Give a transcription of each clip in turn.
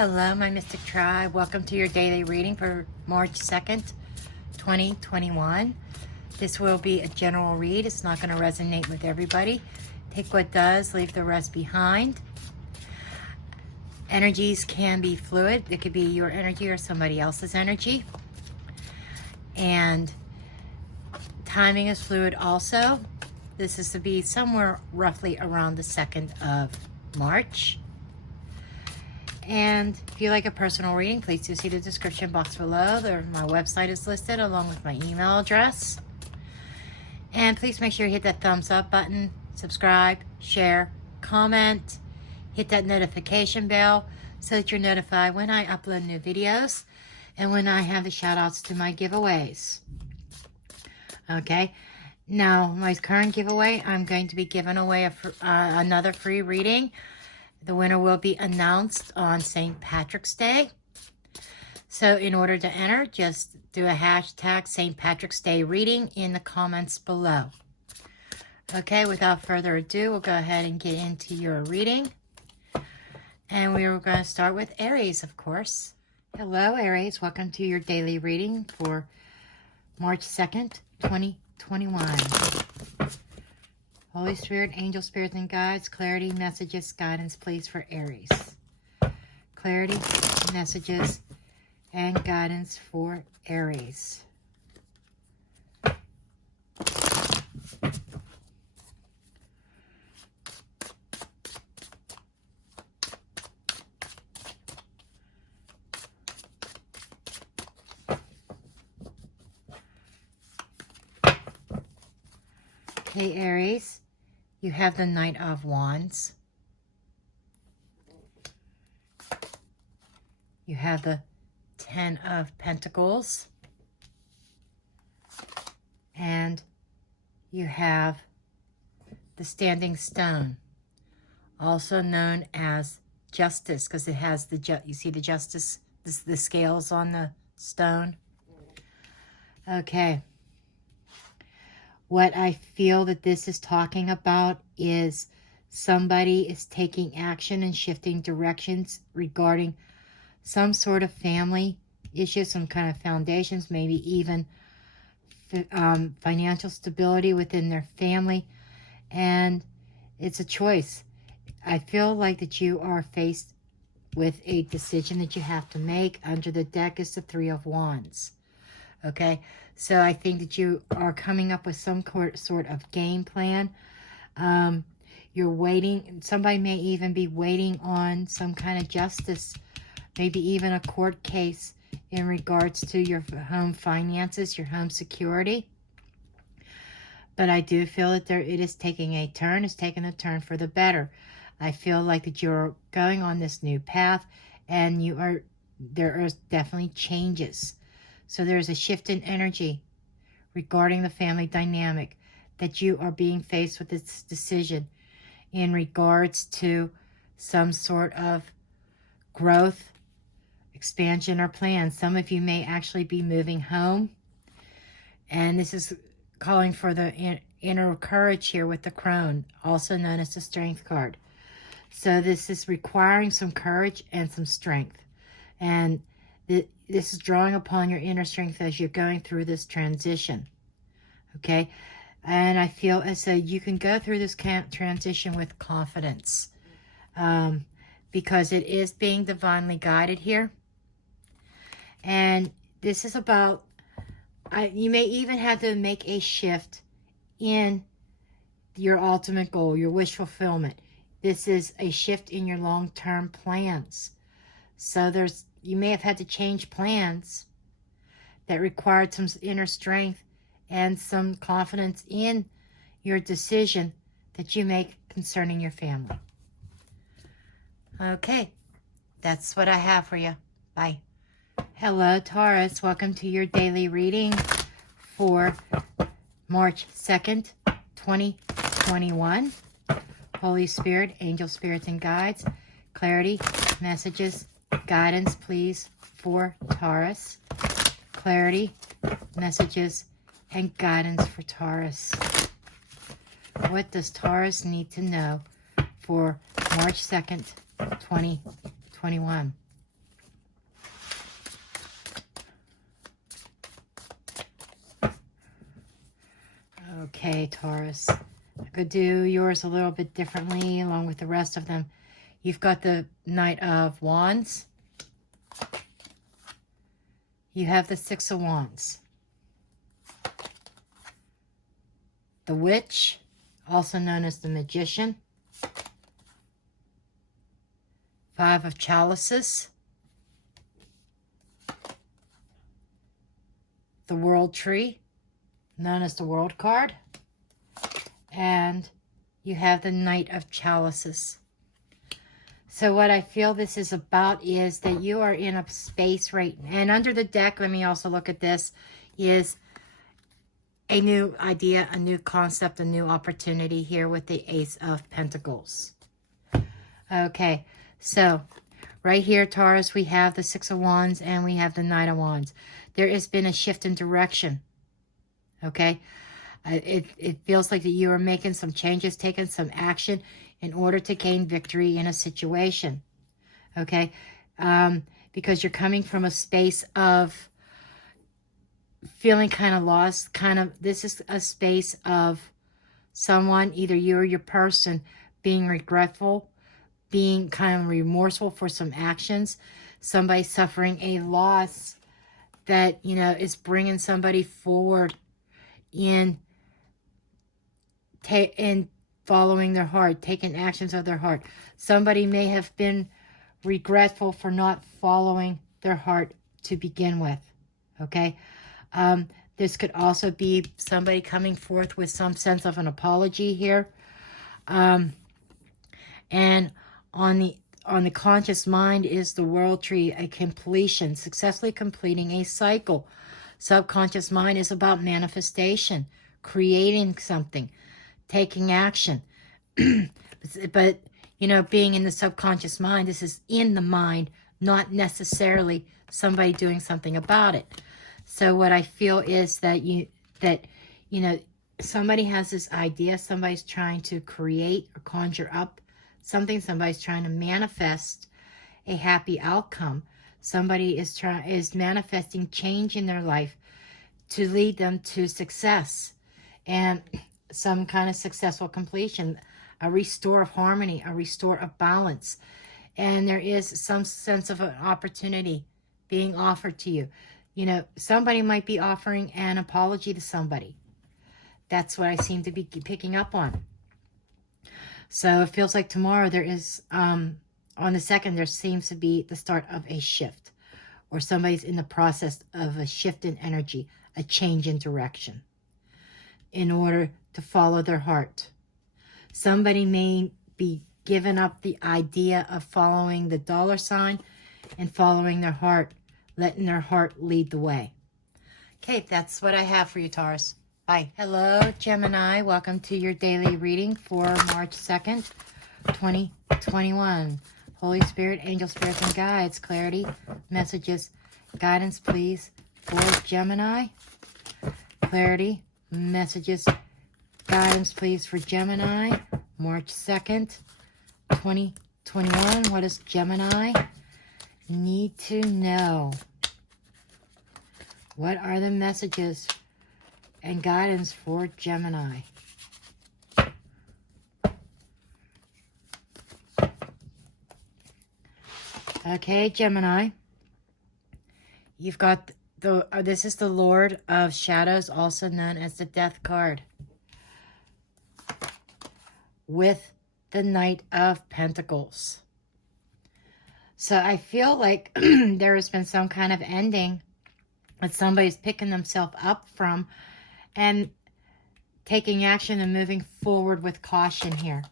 Hello, my Mystic Tribe. Welcome to your daily reading for March 2nd, 2021. This will be a general read. It's not going to resonate with everybody. Take what does, leave the rest behind. Energies can be fluid. It could be your energy or somebody else's energy. And timing is fluid also. This is to be somewhere roughly around the 2nd of March. And if you like a personal reading, please do see the description box below. My website is listed along with my email address. And please make sure you hit that thumbs up button, subscribe, share, comment, hit that notification bell so that you're notified when I upload new videos and when I have the shout outs to my giveaways. Okay, now my current giveaway, I'm going to be giving away another free reading. The winner will be announced on St. Patrick's Day. So in order to enter, just do a hashtag St. Patrick's Day reading in the comments below. Okay, without further ado, we'll go ahead and get into your reading. And we are going to start with Aries, of course. Hello, Aries. Welcome to your daily reading for March 2nd, 2021. Holy Spirit, angel spirits and guides, clarity, messages, guidance, please, for Aries. Clarity, messages, and guidance for Aries. Okay, Aries, you have the Knight of Wands. You have the Ten of Pentacles. And you have the Standing Stone, also known as Justice, because it has you see the Justice, the scales on the stone. Okay. What I feel that this is talking about is somebody is taking action and shifting directions regarding some sort of family issue, some kind of foundations, maybe even financial stability within their family. And it's a choice. I feel like that you are faced with a decision that you have to make. Under the deck is the Three of Wands. Okay, so I think that you are coming up with some sort of game plan. You're waiting. Somebody may even be waiting on some kind of justice, maybe even a court case in regards to your home finances, your home security. But I do feel that it is taking a turn. It's taking a turn for the better. I feel like that you're going on this new path, and there are definitely changes. So there's a shift in energy regarding the family dynamic, that you are being faced with this decision in regards to some sort of growth, expansion, or plan. Some of you may actually be moving home. And this is calling for the inner courage here with the Crone, also known as the Strength card. So this is requiring some courage and some strength. And this is drawing upon your inner strength as you're going through this transition. Okay? And I feel as though you can go through this transition with confidence. Because it is being divinely guided here. And this is about, you may even have to make a shift in your ultimate goal, your wish fulfillment. This is a shift in your long-term plans. So you may have had to change plans that required some inner strength and some confidence in your decision that you make concerning your family. Okay, that's what I have for you. Bye. Hello, Taurus. Welcome to your daily reading for March 2nd, 2021. Holy Spirit, angel spirits and guides, clarity, messages, guidance, please, for Taurus. Clarity, messages, and guidance for Taurus. What does Taurus need to know for March 2nd, 2021? Okay, Taurus. I could do yours a little bit differently along with the rest of them. You've got the Knight of Wands. You have the Six of Wands. The Witch, also known as the Magician. Five of Chalices. The World Tree, known as the World card. And you have the Knight of Chalices. So what I feel this is about is that you are in a space right, and under the deck, let me also look at this, is a new idea, a new concept, a new opportunity here with the Ace of Pentacles. Okay, so right here, Taurus, we have the Six of Wands and we have the Knight of Wands. There has been a shift in direction, okay? It feels like that you are making some changes, taking some action in order to gain victory in a situation, okay? Because you're coming from a space of feeling kind of lost, this is a space of someone, either you or your person, being regretful, being kind of remorseful for some actions, somebody suffering a loss that, you know, is bringing somebody forward in following their heart, taking actions of their heart. Somebody may have been regretful for not following their heart to begin with, okay? This could also be somebody coming forth with some sense of an apology here. And on the conscious mind is the World Tree, a completion, successfully completing a cycle. Subconscious mind is about manifestation, creating something, taking action. But, you know, being in the subconscious mind, this is in the mind, not necessarily somebody doing something about it. So what I feel is that, you know, somebody has this idea, somebody's trying to create or conjure up something, somebody's trying to manifest a happy outcome. Somebody is manifesting change in their life to lead them to success and some kind of successful completion, a restore of harmony, a restore of balance. And there is some sense of an opportunity being offered to you. You know, somebody might be offering an apology to somebody. That's what I seem to be picking up on. So it feels like tomorrow there is, on the 2nd, there seems to be the start of a shift. Or somebody's in the process of a shift in energy, a change in direction, in order to follow their heart. Somebody may be giving up the idea of following the dollar sign and following their heart, letting their heart lead the way. Okay, that's what I have for you, Taurus. Bye. Hello, Gemini. Welcome to your daily reading for March 2nd, 2021. Holy Spirit, angel spirits, and guides, clarity, messages, guidance, please, for Gemini. Clarity, messages, guidance, please, for Gemini. March 2nd, 2021. What does Gemini need to know? What are the messages and guidance for Gemini? Okay, Gemini. You've got this is the Lord of Shadows, also known as the Death card, with the Knight of Pentacles. So I feel like there has been some kind of ending that somebody's picking themselves up from and taking action and moving forward with caution here.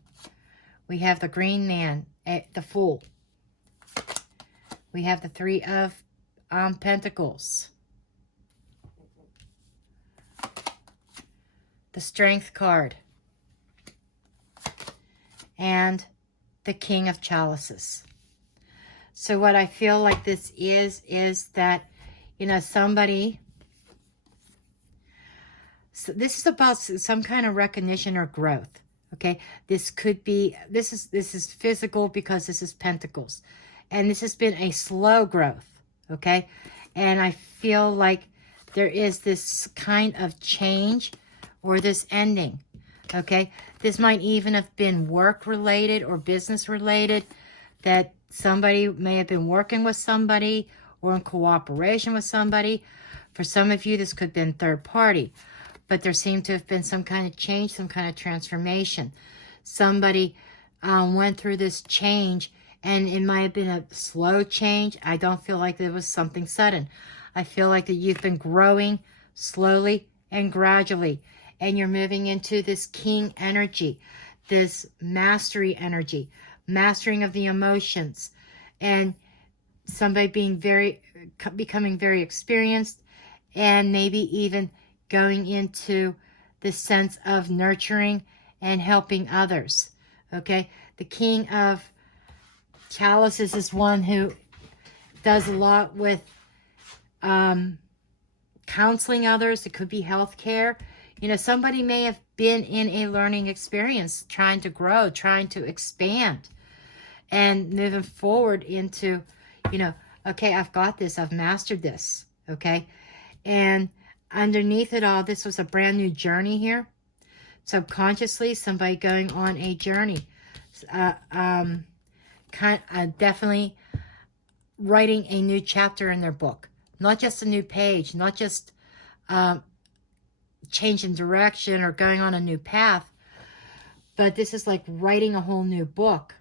We have the Green Man, the Fool. We have the Three of Pentacles. The Strength card. And the King of Chalices. So what I feel like this is that, you know, somebody... So this is about some kind of recognition or growth, okay? This could be, this is physical because this is Pentacles. And this has been a slow growth, okay? And I feel like there is this kind of change or this ending. Okay, this might even have been work related or business related, that somebody may have been working with somebody or in cooperation with somebody. For some of you, this could have been third party, but there seemed to have been some kind of change, some kind of transformation. Somebody went through this change, and it might have been a slow change. I don't feel like it was something sudden. I feel like that you've been growing slowly and gradually, and you're moving into this king energy, this mastery energy, mastering of the emotions, and somebody becoming very experienced, and maybe even going into the sense of nurturing and helping others. Okay, the King of Chalices is one who does a lot with counseling others. It could be healthcare. Somebody may have been in a learning experience, trying to grow, trying to expand, and moving forward into, okay, I've got this, I've mastered this, okay? And underneath it all, this was a brand new journey here. Subconsciously, somebody going on a journey. Definitely writing a new chapter in their book. Not just a new page, not just changing direction or going on a new path, but this is like writing a whole new book.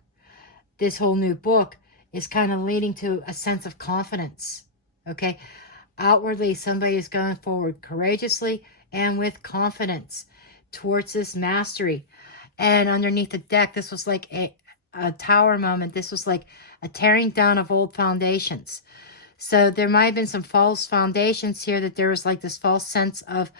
This whole new book is kind of leading to a sense of confidence, okay? Outwardly, somebody is going forward courageously and with confidence towards this mastery. And underneath the deck, this was like a tower moment. This was like a tearing down of old foundations. So there might have been some false foundations here, that there was like this false sense of,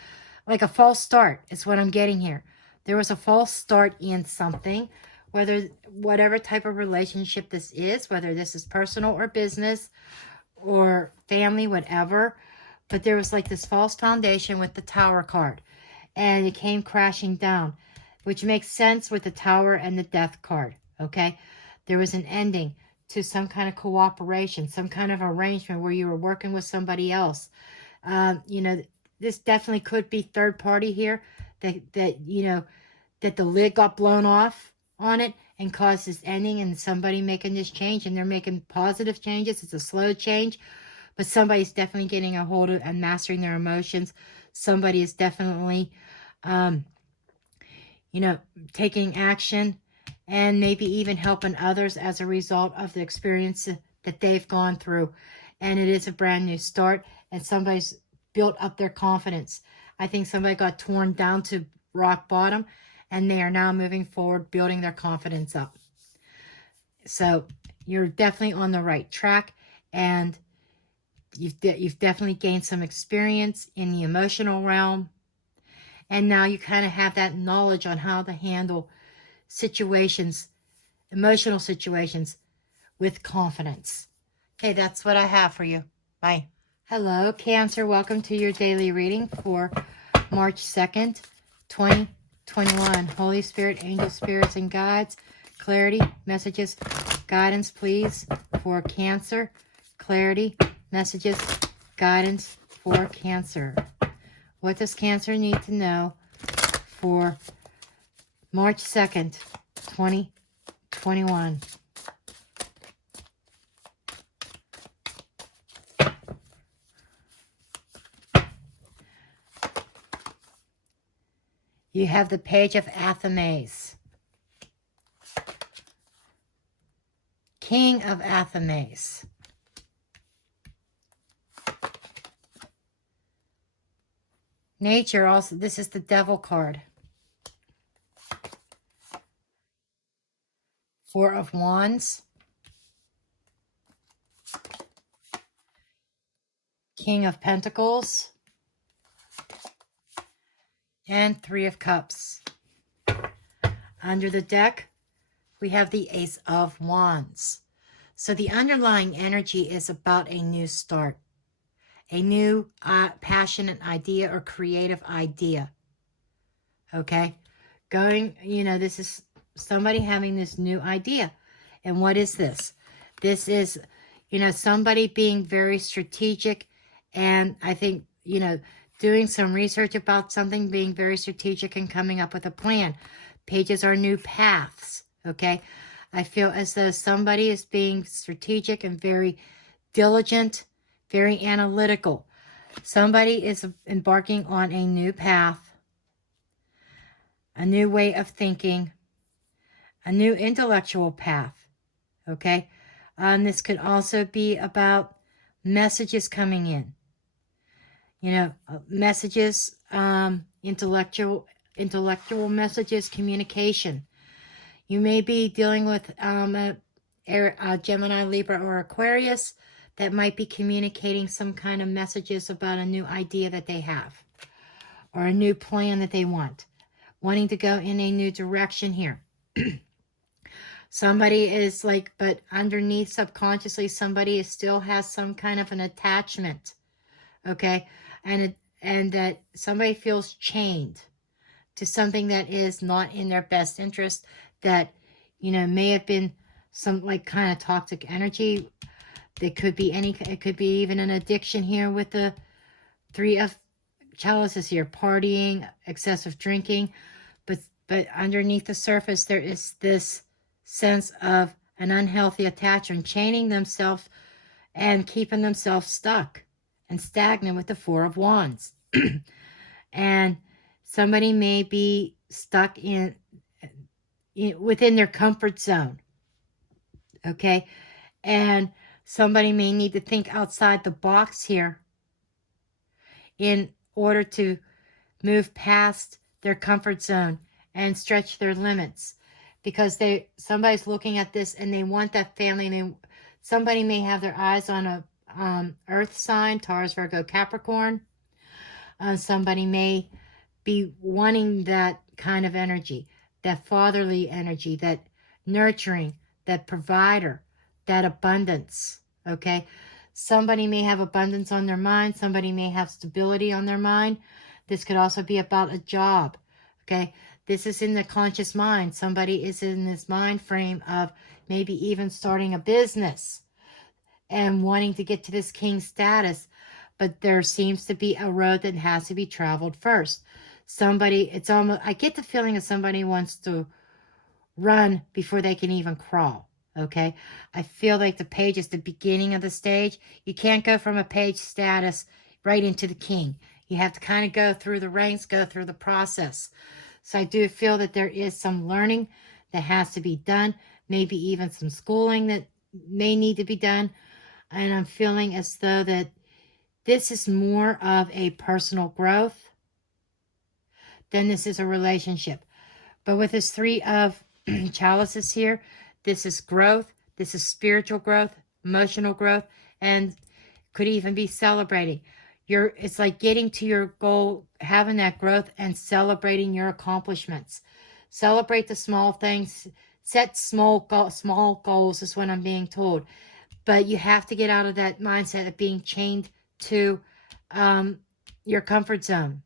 like a false start is what I'm getting here. There was a false start in something, whatever type of relationship this is, whether this is personal or business or family, whatever. But there was like this false foundation with the Tower card, and it came crashing down, which makes sense with the Tower and the Death card, okay? There was an ending to some kind of cooperation, some kind of arrangement where you were working with somebody else. This definitely could be third party here, that the lid got blown off on it and caused this ending, and somebody making this change, and they're making positive changes. It's a slow change, but somebody's definitely getting a hold of and mastering their emotions. Somebody is definitely, taking action, and maybe even helping others as a result of the experience that they've gone through. And it is a brand new start, and somebody's built up their confidence. I think somebody got torn down to rock bottom, and they are now moving forward, building their confidence up. So you're definitely on the right track, and you've definitely gained some experience in the emotional realm. And now you kind of have that knowledge on how to handle situations, emotional situations, with confidence. Okay, that's what I have for you. Bye. Hello, Cancer. Welcome to your daily reading for March 2nd, 2021. Holy Spirit, angel spirits, and guides, clarity, messages, guidance, please, for Cancer. Clarity, messages, guidance for Cancer. What does Cancer need to know for March 2nd, 2021? You have the Page of Athames. King of Athames. Nature also, this is the Devil card. Four of Wands. King of Pentacles. And Three of Cups. Under the deck, we have the Ace of Wands. So the underlying energy is about a new start. A new passionate idea or creative idea. Okay? This is somebody having this new idea. And what is this? This is, somebody being very strategic, and I think, doing some research about something, being very strategic and coming up with a plan. Pages are new paths, okay? I feel as though somebody is being strategic and very diligent, very analytical. Somebody is embarking on a new path, a new way of thinking, a new intellectual path, okay? This could also be about messages coming in. You know, messages, intellectual messages, communication. You may be dealing with a Gemini, Libra, or Aquarius that might be communicating some kind of messages about a new idea that they have or a new plan that they want, wanting to go in a new direction here. Somebody is like, but underneath subconsciously, somebody still has some kind of an attachment, okay? And that somebody feels chained to something that is not in their best interest, that, you know, may have been some like kind of toxic energy. It could be it could be even an addiction here with the Three of Chalices here, partying, excessive drinking. But underneath the surface, there is this sense of an unhealthy attachment, chaining themselves and keeping themselves stuck and stagnant with the Four of Wands. And somebody may be stuck within their comfort zone, okay? And somebody may need to think outside the box here in order to move past their comfort zone and stretch their limits, because somebody's looking at this and they want that family. And somebody may have their eyes on a earth sign, Taurus, Virgo, Capricorn. Somebody may be wanting that kind of energy, that fatherly energy, that nurturing, that provider, that abundance, okay? Somebody may have abundance on their mind. Somebody may have stability on their mind. This could also be about a job, okay? This is in the conscious mind. Somebody is in this mind frame of maybe even starting a business and wanting to get to this king status, but there seems to be a road that has to be traveled first. It's almost, I get the feeling that somebody wants to run before they can even crawl, okay? I feel like the page is the beginning of the stage. You can't go from a page status right into the king. You have to kind of go through the ranks, go through the process. So I do feel that there is some learning that has to be done, maybe even some schooling that may need to be done. And I'm feeling as though that this is more of a personal growth than this is a relationship. But with this Three of Chalices here, this is growth. This is spiritual growth, emotional growth, and could even be celebrating. It's like getting to your goal, having that growth and celebrating your accomplishments. Celebrate the small things. Set small goals is what I'm being told. But you have to get out of that mindset of being chained to your comfort zone.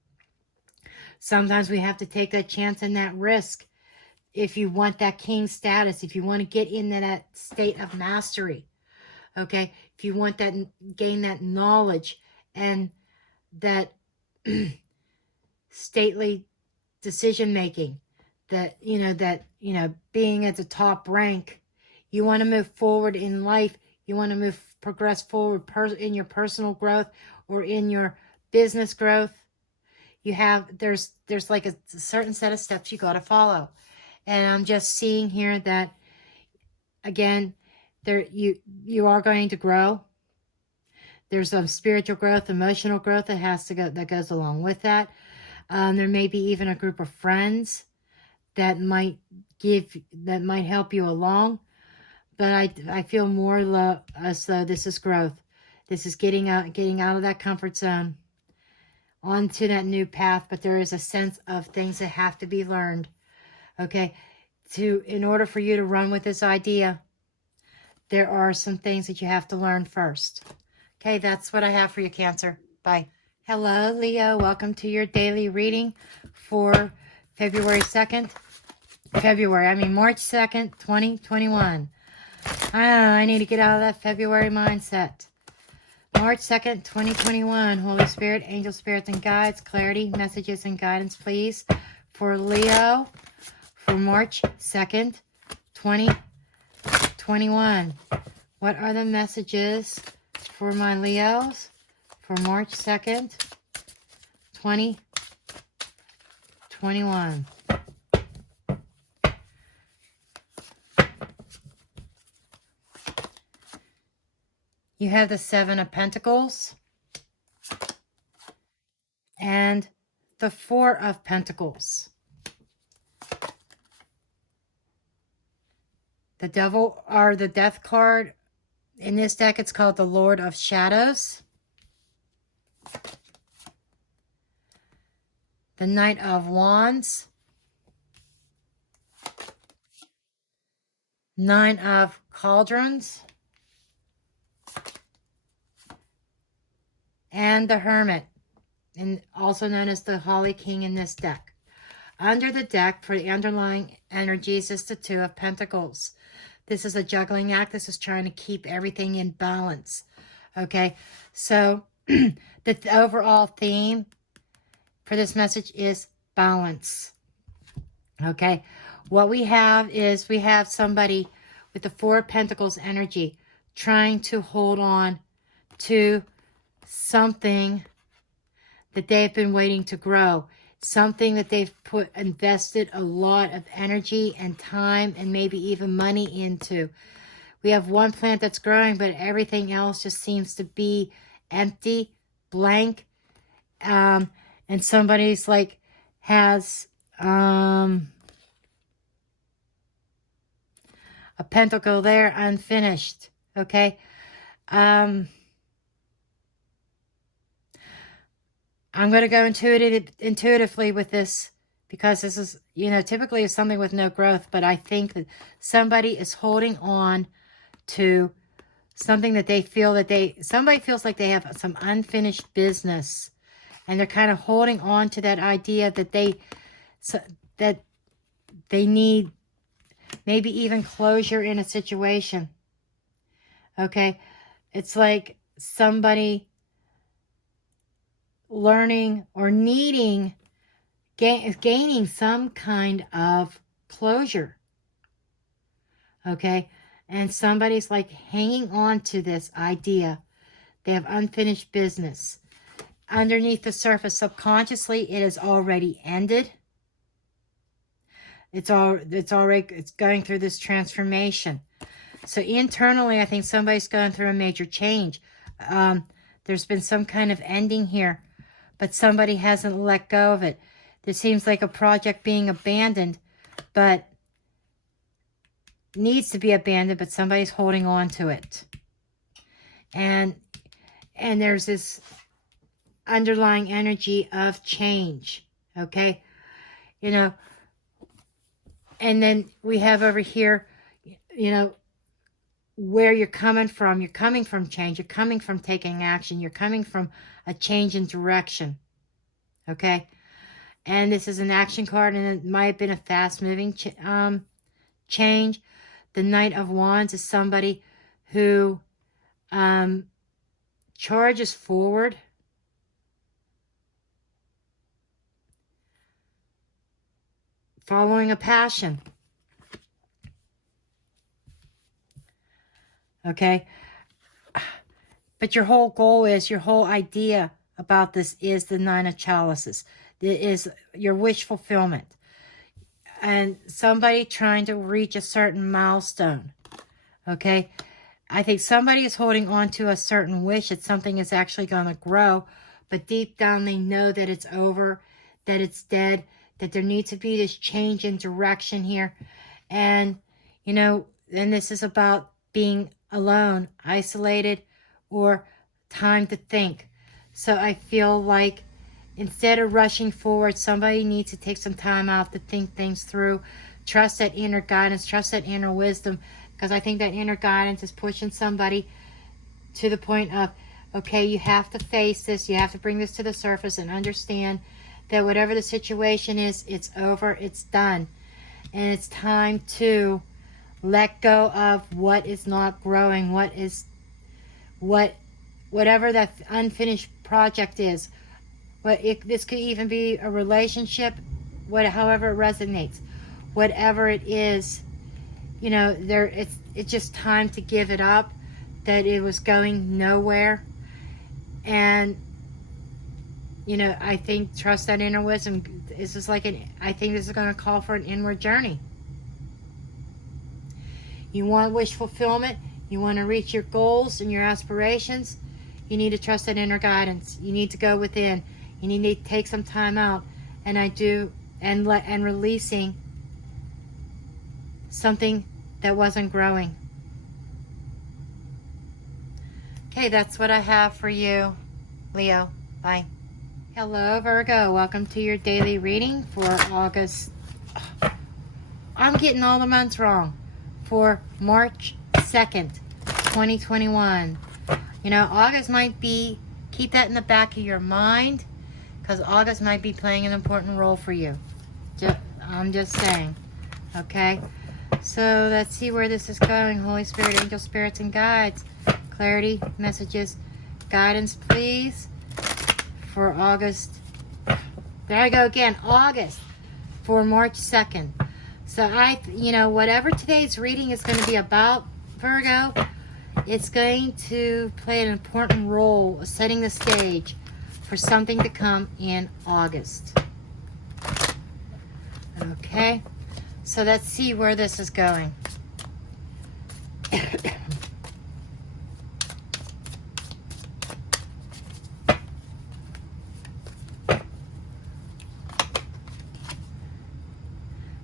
Sometimes we have to take that chance and that risk if you want that king status, if you want to get into that state of mastery, okay? If you want that, gain that knowledge and that stately decision making, that being at the top rank, you want to move forward in life. You want to progress forward in your personal growth or in your business growth. There's like a certain set of steps you got to follow. And I'm just seeing here that, again, you are going to grow. There's some spiritual growth, emotional growth that goes along with that. There may be even a group of friends that might help you along. But I feel more as though this is growth. This is getting out of that comfort zone onto that new path. But there is a sense of things that have to be learned. Okay, in order for you to run with this idea, there are some things that you have to learn first. Okay, that's what I have for you, Cancer. Bye. Hello, Leo. Welcome to your daily reading for March 2nd, 2021. I need to get out of that February mindset. March 2nd, 2021. Holy Spirit, angel spirits and guides, clarity, messages, and guidance, please. For Leo, for March 2nd, 2021. What are the messages for my Leos for March 2nd, 2021? You have the Seven of Pentacles and the Four of Pentacles. The Devil, or the Death card in this deck, it's called the Lord of Shadows. The Knight of Wands. Nine of Cauldrons. And the Hermit, and also known as the Holly King in this deck. Under the deck, for the underlying energies, is the Two of Pentacles. This is a juggling act. This is trying to keep everything in balance. Okay, so the overall theme for this message is balance. Okay, what we have is we have somebody with the Four of Pentacles energy trying to hold on to something that they've been waiting to grow, something that they've invested a lot of energy and time and maybe even money into. We have one plant that's growing, but everything else just seems to be empty, blank, and somebody's like has a pentacle there unfinished. Okay, I'm going to go intuitively with this because this is, typically is something with no growth, but I think that somebody is holding on to something that they feel that somebody feels like they have some unfinished business, and they're kind of holding on to that idea that that they need maybe even closure in a situation. Okay, it's like somebody learning or needing, gaining some kind of closure. Okay, and somebody's like hanging on to this idea. They have unfinished business. Underneath the surface, subconsciously, it has already ended. It's going through this transformation. So internally, I think somebody's going through a major change. There's been some kind of ending here, but somebody hasn't let go of it. There seems like a project being abandoned, but needs to be abandoned, but somebody's holding on to it. And there's this underlying energy of change, okay? And then we have over here, where you're coming from. You're coming from change. You're coming from taking action. You're coming from a change in direction. Okay? And this is an action card, and it might have been a fast-moving change. The Knight of Wands is somebody who charges forward. Following a passion. Okay? But your whole goal is, your whole idea about this is the Nine of Chalices. It is your wish fulfillment. And somebody trying to reach a certain milestone. Okay? I think somebody is holding on to a certain wish that something is actually going to grow. But deep down they know that it's over, that it's dead, that there needs to be this change in direction here. And, and this is about being alone, isolated, or time to think. So I feel like instead of rushing forward, somebody needs to take some time out to think things through. Trust that inner guidance, trust that inner wisdom, because I think that inner guidance is pushing somebody to the point of, okay, you have to face this, you have to bring this to the surface and understand that whatever the situation is, it's over, it's done. And it's time to let go of what is not growing, what whatever that unfinished project is. This could even be a relationship, however it resonates. Whatever it is, you know, it's just time to give it up, that it was going nowhere. And, you know, I think trust that inner wisdom. This is like I think this is going to call for an inward journey. You want wish fulfillment, you want to reach your goals and your aspirations, you need to trust that inner guidance. You need to go within. You need to take some time out, and releasing something that wasn't growing. Okay, that's what I have for you, Leo. Bye. Hello, Virgo. Welcome to your daily reading for August. I'm getting all the months wrong. For March 2nd, 2021. You know, August might be, keep that in the back of your mind, because August might be playing an important role for you. I'm just saying. Okay? So let's see where this is going. Holy Spirit, angel spirits, and guides. Clarity, messages, guidance, please. For August. There I go again. August. For March 2nd. So you know, whatever today's reading is going to be about, Virgo, it's going to play an important role setting the stage for something to come in August. Okay, so let's see where this is going.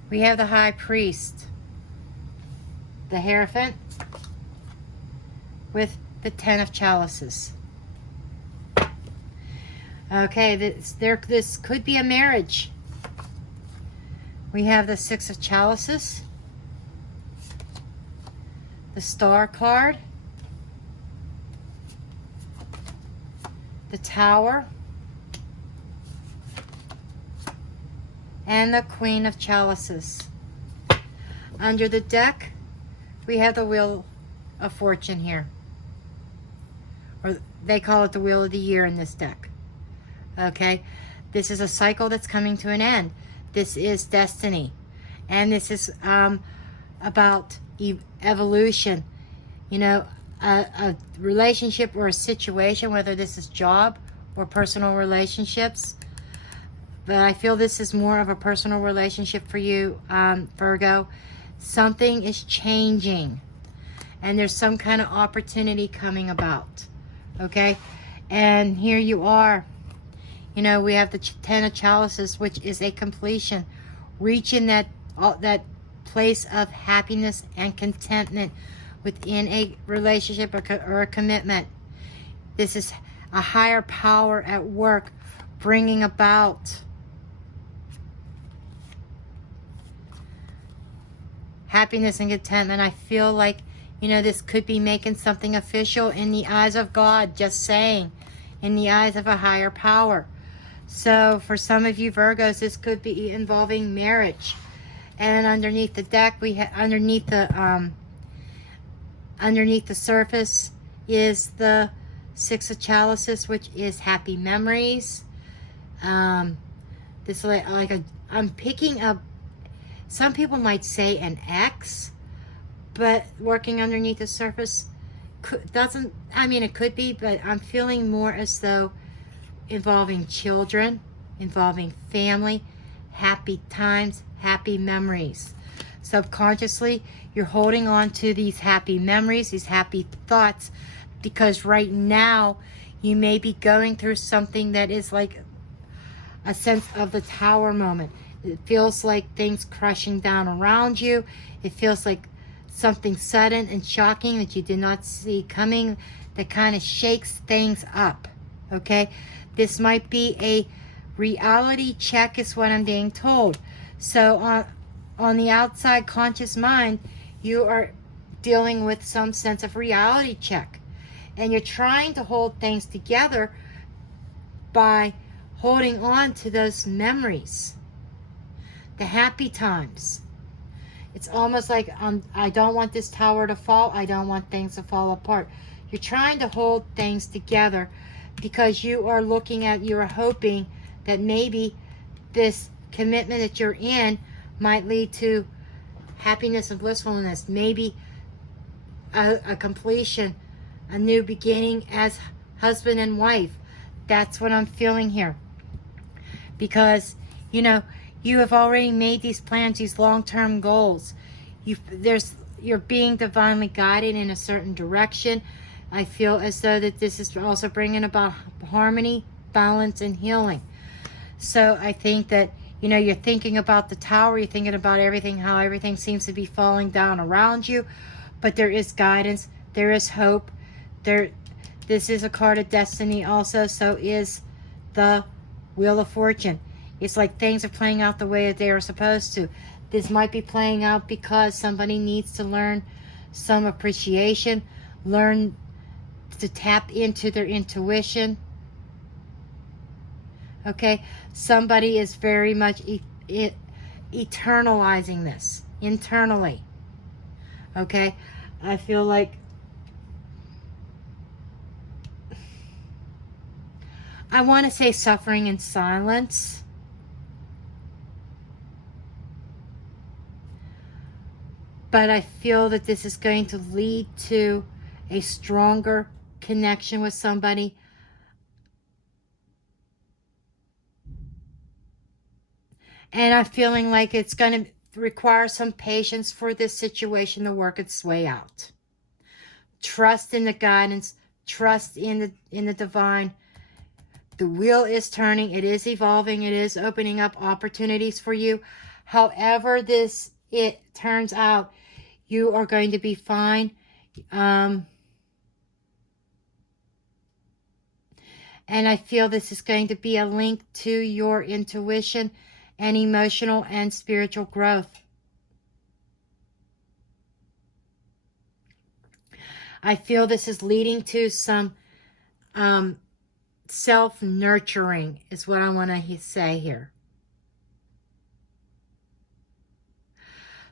We have the High Priest, the Hierophant, with the Ten of Chalices. Okay, this could be a marriage. We have the Six of Chalices, the Star card, the Tower, and the Queen of Chalices. Under the deck, we have the Wheel of Fortune here. Or they call it the Wheel of the Year in this deck. Okay? This is a cycle that's coming to an end. This is destiny. And this is about evolution. You know, a relationship or a situation, whether this is job or personal relationships. But I feel this is more of a personal relationship for you, Virgo. Something is changing. And there's some kind of opportunity coming about. Okay? And here you are. You know, we have the Ten of Chalices, which is a completion. Reaching that place of happiness and contentment within a relationship or a commitment. This is a higher power at work bringing about happiness and contentment. I feel like, you know, this could be making something official in the eyes of God, just saying, in the eyes of a higher power. So for some of you Virgos, this could be involving marriage. And underneath the deck, we have underneath the surface is the Six of Chalices, which is happy memories. This I'm picking up. Some people might say an ex, but working underneath the surface doesn't. I mean, it could be, but I'm feeling more as though involving children, involving family, happy times, happy memories. Subconsciously, you're holding on to these happy memories, these happy thoughts, because right now you may be going through something that is like a sense of the Tower moment. It feels like things crushing down around you. It feels like something sudden and shocking that you did not see coming, that kind of shakes things up. Okay? This might be a reality check is what I'm being told. So on the outside conscious mind, you are dealing with some sense of reality check. And you're trying to hold things together by holding on to those memories. The happy times. It's almost like I don't want this tower to fall. I don't want things to fall apart. You're trying to hold things together because you are hoping that maybe this commitment that you're in might lead to happiness and blissfulness. Maybe a completion, a new beginning as husband and wife. That's what I'm feeling here. Because, you know, you have already made these plans, these long-term goals. You're being divinely guided in a certain direction. I feel as though that this is also bringing about harmony, balance, and healing. So I think that, you know, you're thinking about the Tower, you're thinking about everything, how everything seems to be falling down around you, but there is guidance, there is hope. This is a card of destiny also, so is the Wheel of Fortune. It's like things are playing out the way that they are supposed to. This might be playing out because somebody needs to learn some appreciation, learn to tap into their intuition. Okay, somebody is very much eternalizing this internally. Okay, I feel like I want to say suffering in silence. But I feel that this is going to lead to a stronger connection with somebody. And I'm feeling like it's going to require some patience for this situation to work its way out. Trust in the guidance. Trust in the divine. The wheel is turning. It is evolving. It is opening up opportunities for you. However it turns out, you are going to be fine. And I feel this is going to be a link to your intuition and emotional and spiritual growth. I feel this is leading to some self-nurturing is what I want to say here.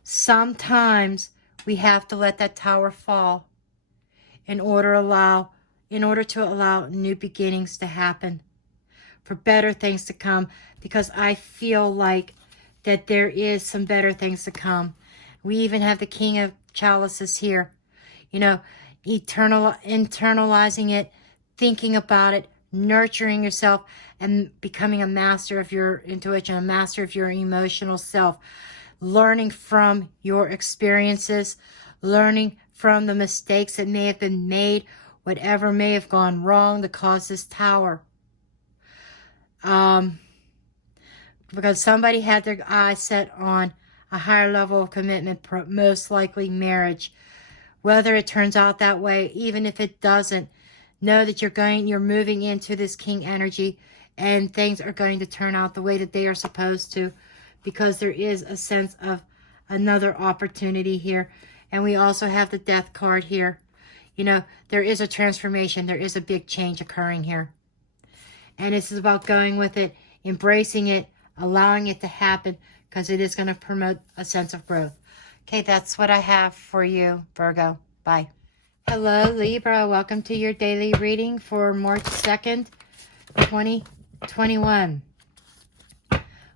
Sometimes we have to let that tower fall in order to allow new beginnings to happen, for better things to come, because I feel like that there is some better things to come. We even have the King of Chalices here. You know, internalizing it, thinking about it, nurturing yourself, and becoming a master of your intuition, a master of your emotional self. Learning from your experiences, learning from the mistakes that may have been made, whatever may have gone wrong to cause this tower. Because somebody had their eyes set on a higher level of commitment, most likely marriage. Whether it turns out that way, even if it doesn't, know that you're moving into this King energy, and things are going to turn out the way that they are supposed to, because there is a sense of another opportunity here. And we also have the Death card here. You know, there is a transformation. There is a big change occurring here. And this is about going with it, embracing it, allowing it to happen, because it is going to promote a sense of growth. Okay, that's what I have for you, Virgo. Bye. Hello, Libra. Welcome to your daily reading for March 2nd, 2021.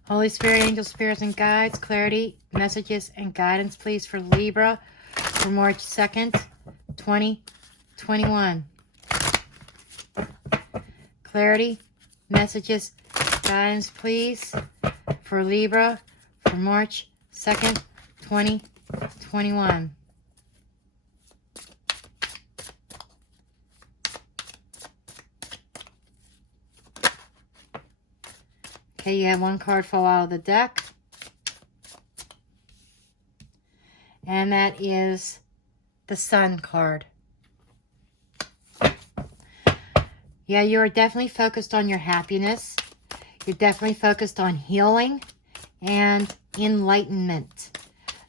Holy Spirit, angels, spirits, and guides, clarity, messages, and guidance, please, for Libra for March 2nd, 2021. Clarity, messages, guidance, please, for Libra for March 2nd, 2021. Okay, you have one card fall out of the deck. And that is the Sun card. Yeah, you are definitely focused on your happiness. You're definitely focused on healing and enlightenment.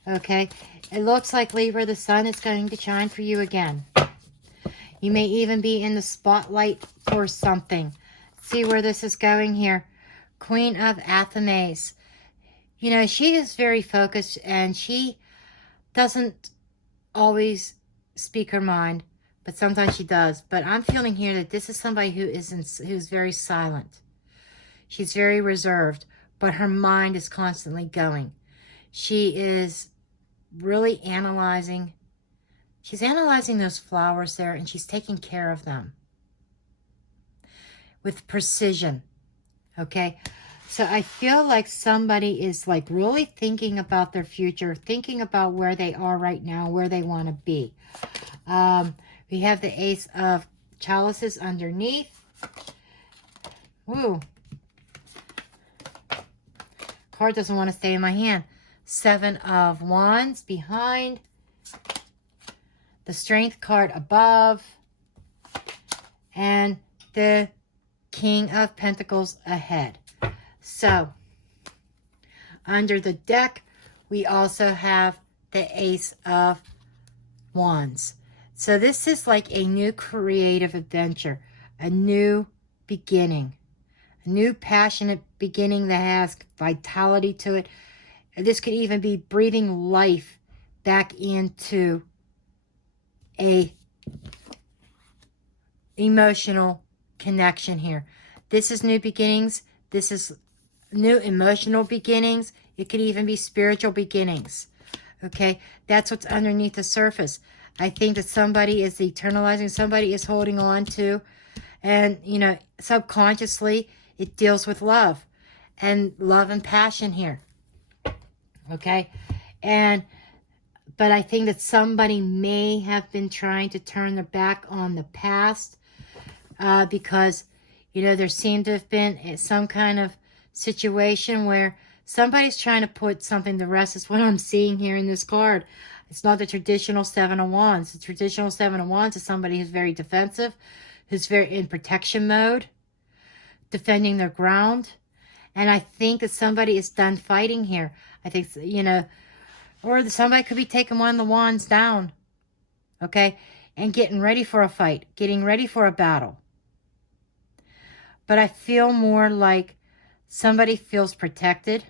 Okay, it looks like, Libra, the sun is going to shine for you again. You may even be in the spotlight for something. See where this is going here. Queen of Athens. You know, she is very focused, and she doesn't always speak her mind, but sometimes she does. But I'm feeling here that this is somebody who's very silent. She's very reserved, but her mind is constantly going. She is really analyzing. She's analyzing those flowers there, and she's taking care of them with precision. Okay? So I feel like somebody is like really thinking about their future, thinking about where they are right now, where they want to be. We have the Ace of Chalices underneath. Woo. Card doesn't want to stay in my hand. Seven of Wands behind. The Strength card above. And the King of Pentacles ahead. So, under the deck, we also have the Ace of Wands. So this is like a new creative adventure, a new beginning, a new passionate beginning that has vitality to it. This could even be breathing life back into a emotional connection here. This is new beginnings. This is new emotional beginnings. It could even be spiritual beginnings. Okay, that's what's underneath the surface. I think that somebody is eternalizing, somebody is holding on to, and, you know, subconsciously, it deals with love and passion here. Okay, but I think that somebody may have been trying to turn their back on the past because, you know, there seemed to have been some kind of situation where somebody's trying to put something to rest. Is what I'm seeing here in this card. It's not the traditional Seven of Wands. The traditional Seven of Wands is somebody who's very defensive, who's very in protection mode, defending their ground. And I think that somebody is done fighting here. I think, you know, or somebody could be taking one of the wands down, okay, and getting ready for a fight, getting ready for a battle. But I feel more like somebody feels protected.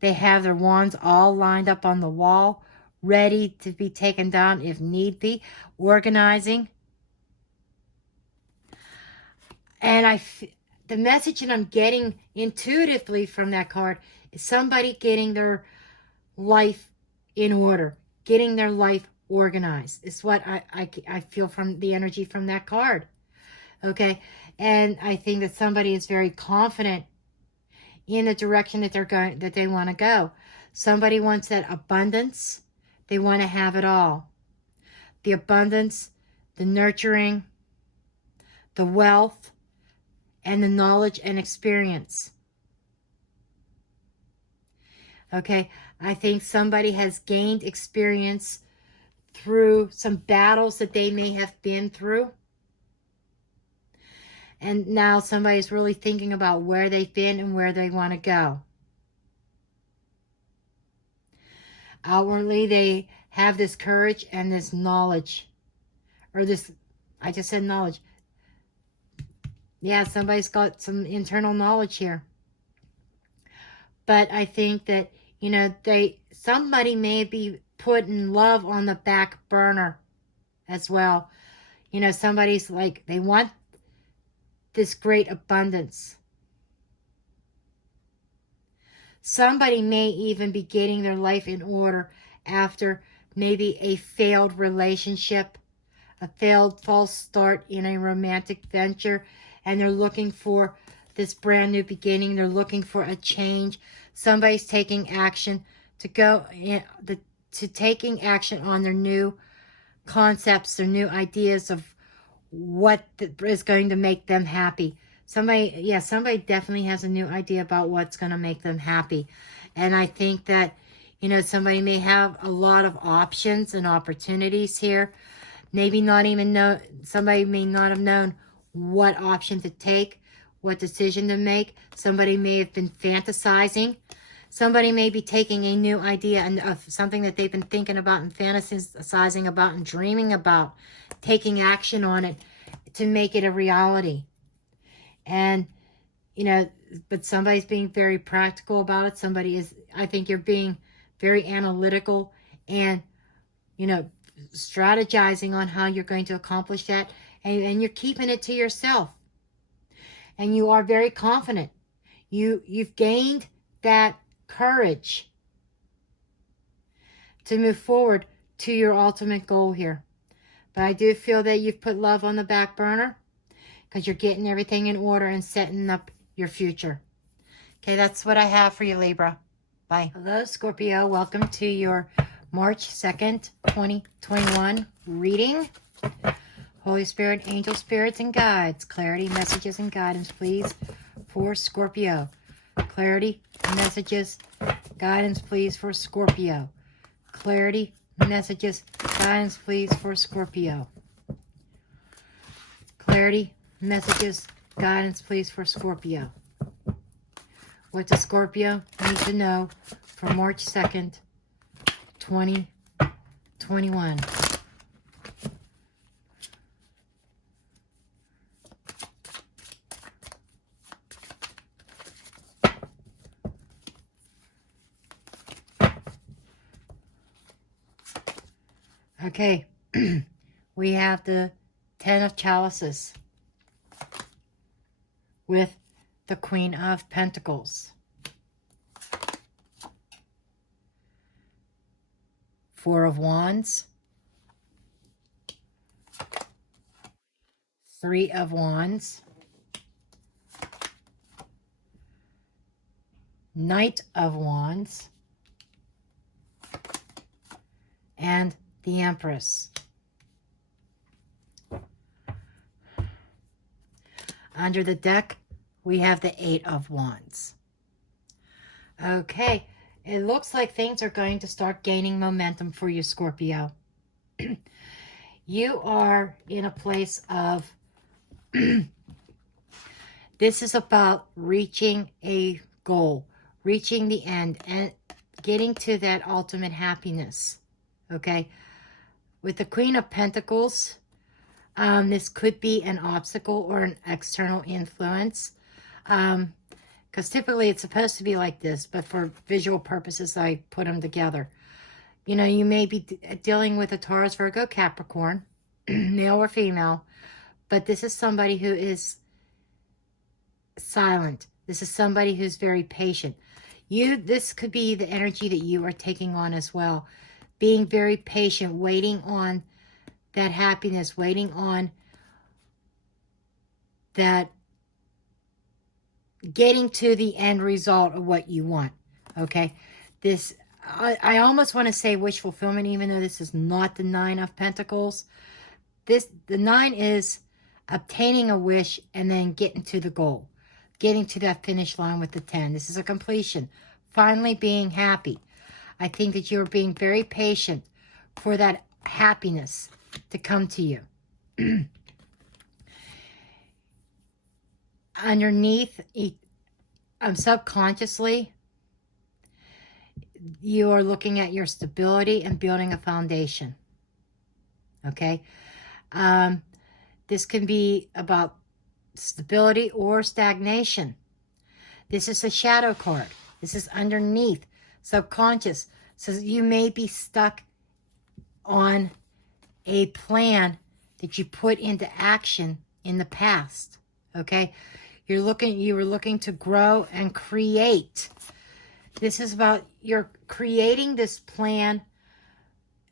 They have their wands all lined up on the wall, ready to be taken down if need be, organizing. And the message that I'm getting intuitively from that card is somebody getting their life in order, getting their life organized. It's what I feel from the energy from that card. Okay, and I think that somebody is very confident in the direction that they want to go. Somebody wants that abundance. They want to have it all. The abundance, the nurturing, the wealth, and the knowledge and experience. Okay, I think somebody has gained experience through some battles that they may have been through. And now somebody's really thinking about where they've been and where they want to go. Outwardly, they have this courage and this knowledge. Or this, I just said knowledge. Yeah, somebody's got some internal knowledge here. But I think that, you know, somebody may be putting love on the back burner as well. You know, somebody's like, they want this great abundance. Somebody may even be getting their life in order after maybe a failed relationship, a failed false start in a romantic venture, and they're looking for this brand new beginning. They're looking for a change. Somebody's taking action to taking action on their new concepts, their new ideas of what is going to make them happy. Somebody definitely has a new idea about what's going to make them happy. And I think that, you know, somebody may have a lot of options and opportunities here. Maybe not even know, somebody may not have known what option to take, what decision to make. Somebody may have been fantasizing. Somebody may be taking a new idea of something that they've been thinking about and fantasizing about and dreaming about, taking action on it to make it a reality. And, you know, but somebody's being very practical about it. Somebody is, I think you're being very analytical and, you know, strategizing on how you're going to accomplish that, and you're keeping it to yourself. And you are very confident. You've gained that courage to move forward to your ultimate goal here. But I do feel that you've put love on the back burner because you're getting everything in order and setting up your future. Okay, that's what I have for you, Libra. Bye. Hello, Scorpio. Welcome to your March 2nd, 2021 reading. Holy Spirit, angel spirits, and guides. Clarity, messages, and guidance, please, for Scorpio. Clarity, messages, guidance, please, for Scorpio. Clarity, messages, guidance, please, for Scorpio. Clarity, messages, guidance, please, for Scorpio. What does Scorpio need to know for March 2nd, 2021? Okay, we have the 10 of Chalices with the Queen of Pentacles. 4 of Wands. 3 of Wands. Knight of Wands. And the Empress. Under the deck, we have the 8 of Wands. Okay, it looks like things are going to start gaining momentum for you, Scorpio. You are in a place of, this is about reaching a goal, reaching the end, and getting to that ultimate happiness, okay? With the Queen of Pentacles, this could be an obstacle or an external influence. Because typically it's supposed to be like this, but for visual purposes, I put them together. You know, you may be dealing with a Taurus, Virgo, Capricorn, male or female, but this is somebody who is silent. This is somebody who's very patient. This could be the energy that you are taking on as well. Being very patient, waiting on that happiness, waiting on that, getting to the end result of what you want, okay? This, I almost want to say wish fulfillment, even though this is not the 9 of Pentacles. The 9 is obtaining a wish and then getting to the goal, getting to that finish line with the 10. This is a completion, finally being happy. I think that you're being very patient for that happiness to come to you. Underneath, subconsciously, you are looking at your stability and building a foundation. Okay? This can be about stability or stagnation. This is a shadow card. This is underneath, subconscious. So you may be stuck on a plan that you put into action in the past. Okay? You were looking to grow and create. This is about you're creating this plan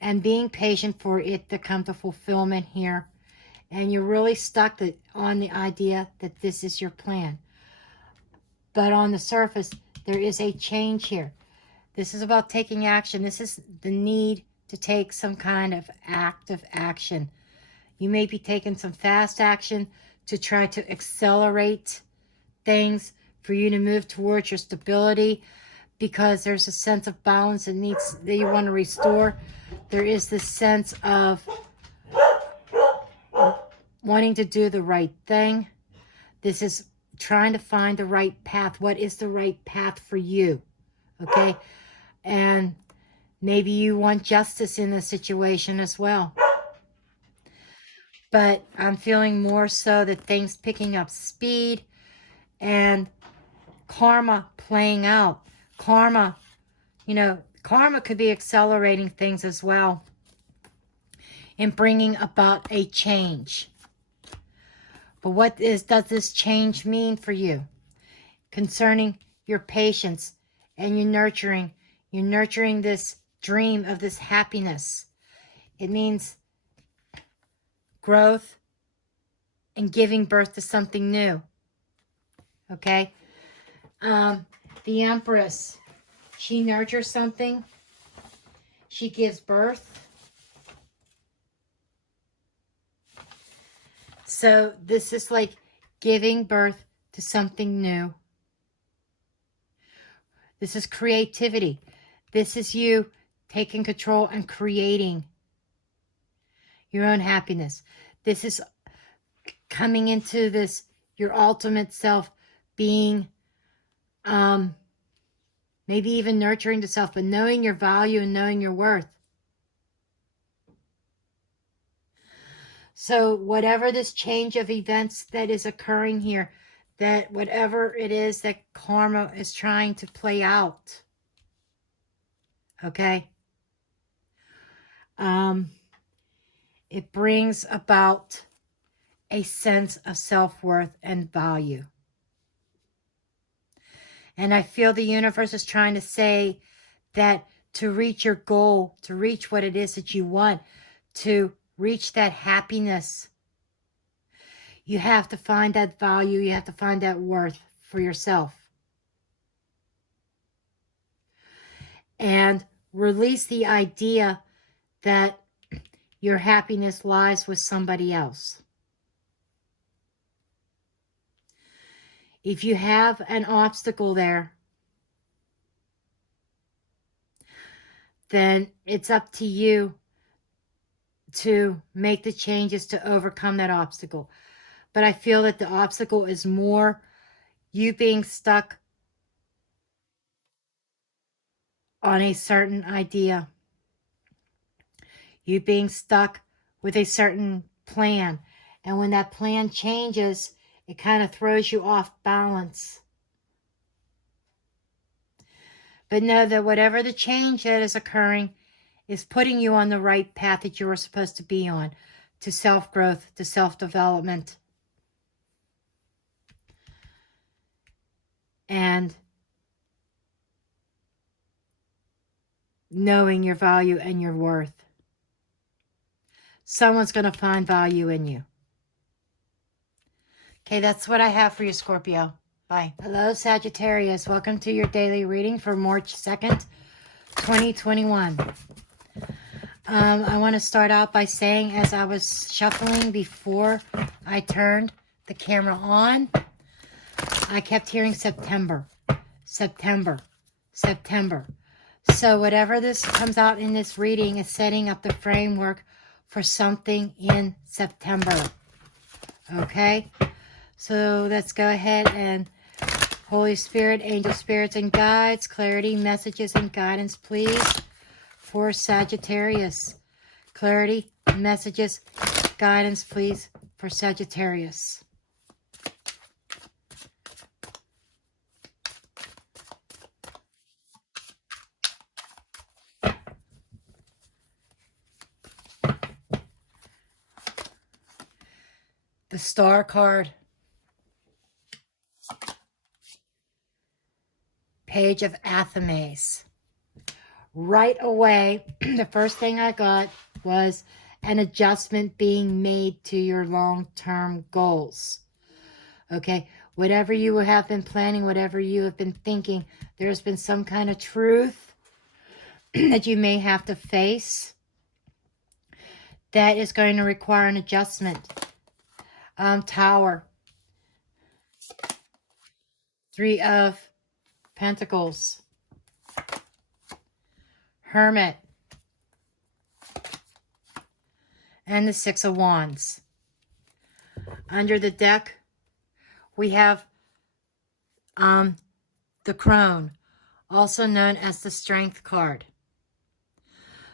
and being patient for it to come to fulfillment here. And you're really stuck on the idea that this is your plan. But on the surface, there is a change here. This is about taking action. This is the need to take some kind of active action. You may be taking some fast action to try to accelerate things for you to move towards your stability, because there's a sense of balance that you want to restore. There is this sense of wanting to do the right thing. This is trying to find the right path. What is the right path for you? Okay? And maybe you want justice in the situation as well. But I'm feeling more so that things picking up speed and karma playing out. Karma, karma could be accelerating things as well. in bringing about a change. But what does this change mean for you? Concerning your patience and your nurturing. You're nurturing this dream of this happiness. It means growth and giving birth to something new. Okay? The Empress, she nurtures something. She gives birth. So this is like giving birth to something new. This is creativity. This is you taking control and creating your own happiness. This is coming into this, your ultimate self, being, maybe even nurturing the self, but knowing your value and knowing your worth. So whatever this change of events that is occurring here, that whatever it is that karma is trying to play out, okay, it brings about a sense of self-worth and value. And I feel the universe is trying to say that to reach your goal, to reach what it is that you want, to reach that happiness, you have to find that value, you have to find that worth for yourself. And release the idea that your happiness lies with somebody else. If you have an obstacle there, then it's up to you to make the changes to overcome that obstacle. But I feel that the obstacle is more you being stuck on a certain idea. You being stuck with a certain plan. And when that plan changes, it kind of throws you off balance. But know that whatever the change that is occurring is putting you on the right path that you are supposed to be on, to self-growth, to self-development. And knowing your value and your worth. Someone's going to find value in you. Okay, that's what I have for you, Scorpio. Bye. Hello, Sagittarius. Welcome to your daily reading for March 2nd, 2021. I want to start out by saying, as I was shuffling before I turned the camera on, I kept hearing September, September, September. So whatever this comes out in this reading is setting up the framework for something in September. Okay? So let's go ahead and Holy Spirit, angel spirits and guides, clarity, messages, and guidance, please, for Sagittarius. Clarity, messages, guidance, please, for Sagittarius. The Star card. Page of Athames. Right away, the first thing I got was an adjustment being made to your long-term goals. Okay, whatever you have been planning, whatever you have been thinking, there's been some kind of truth that you may have to face that is going to require an adjustment. Tower. 3 of Pentacles. Hermit. And the 6 of Wands. Under the deck, we have the Crone, also known as the Strength card.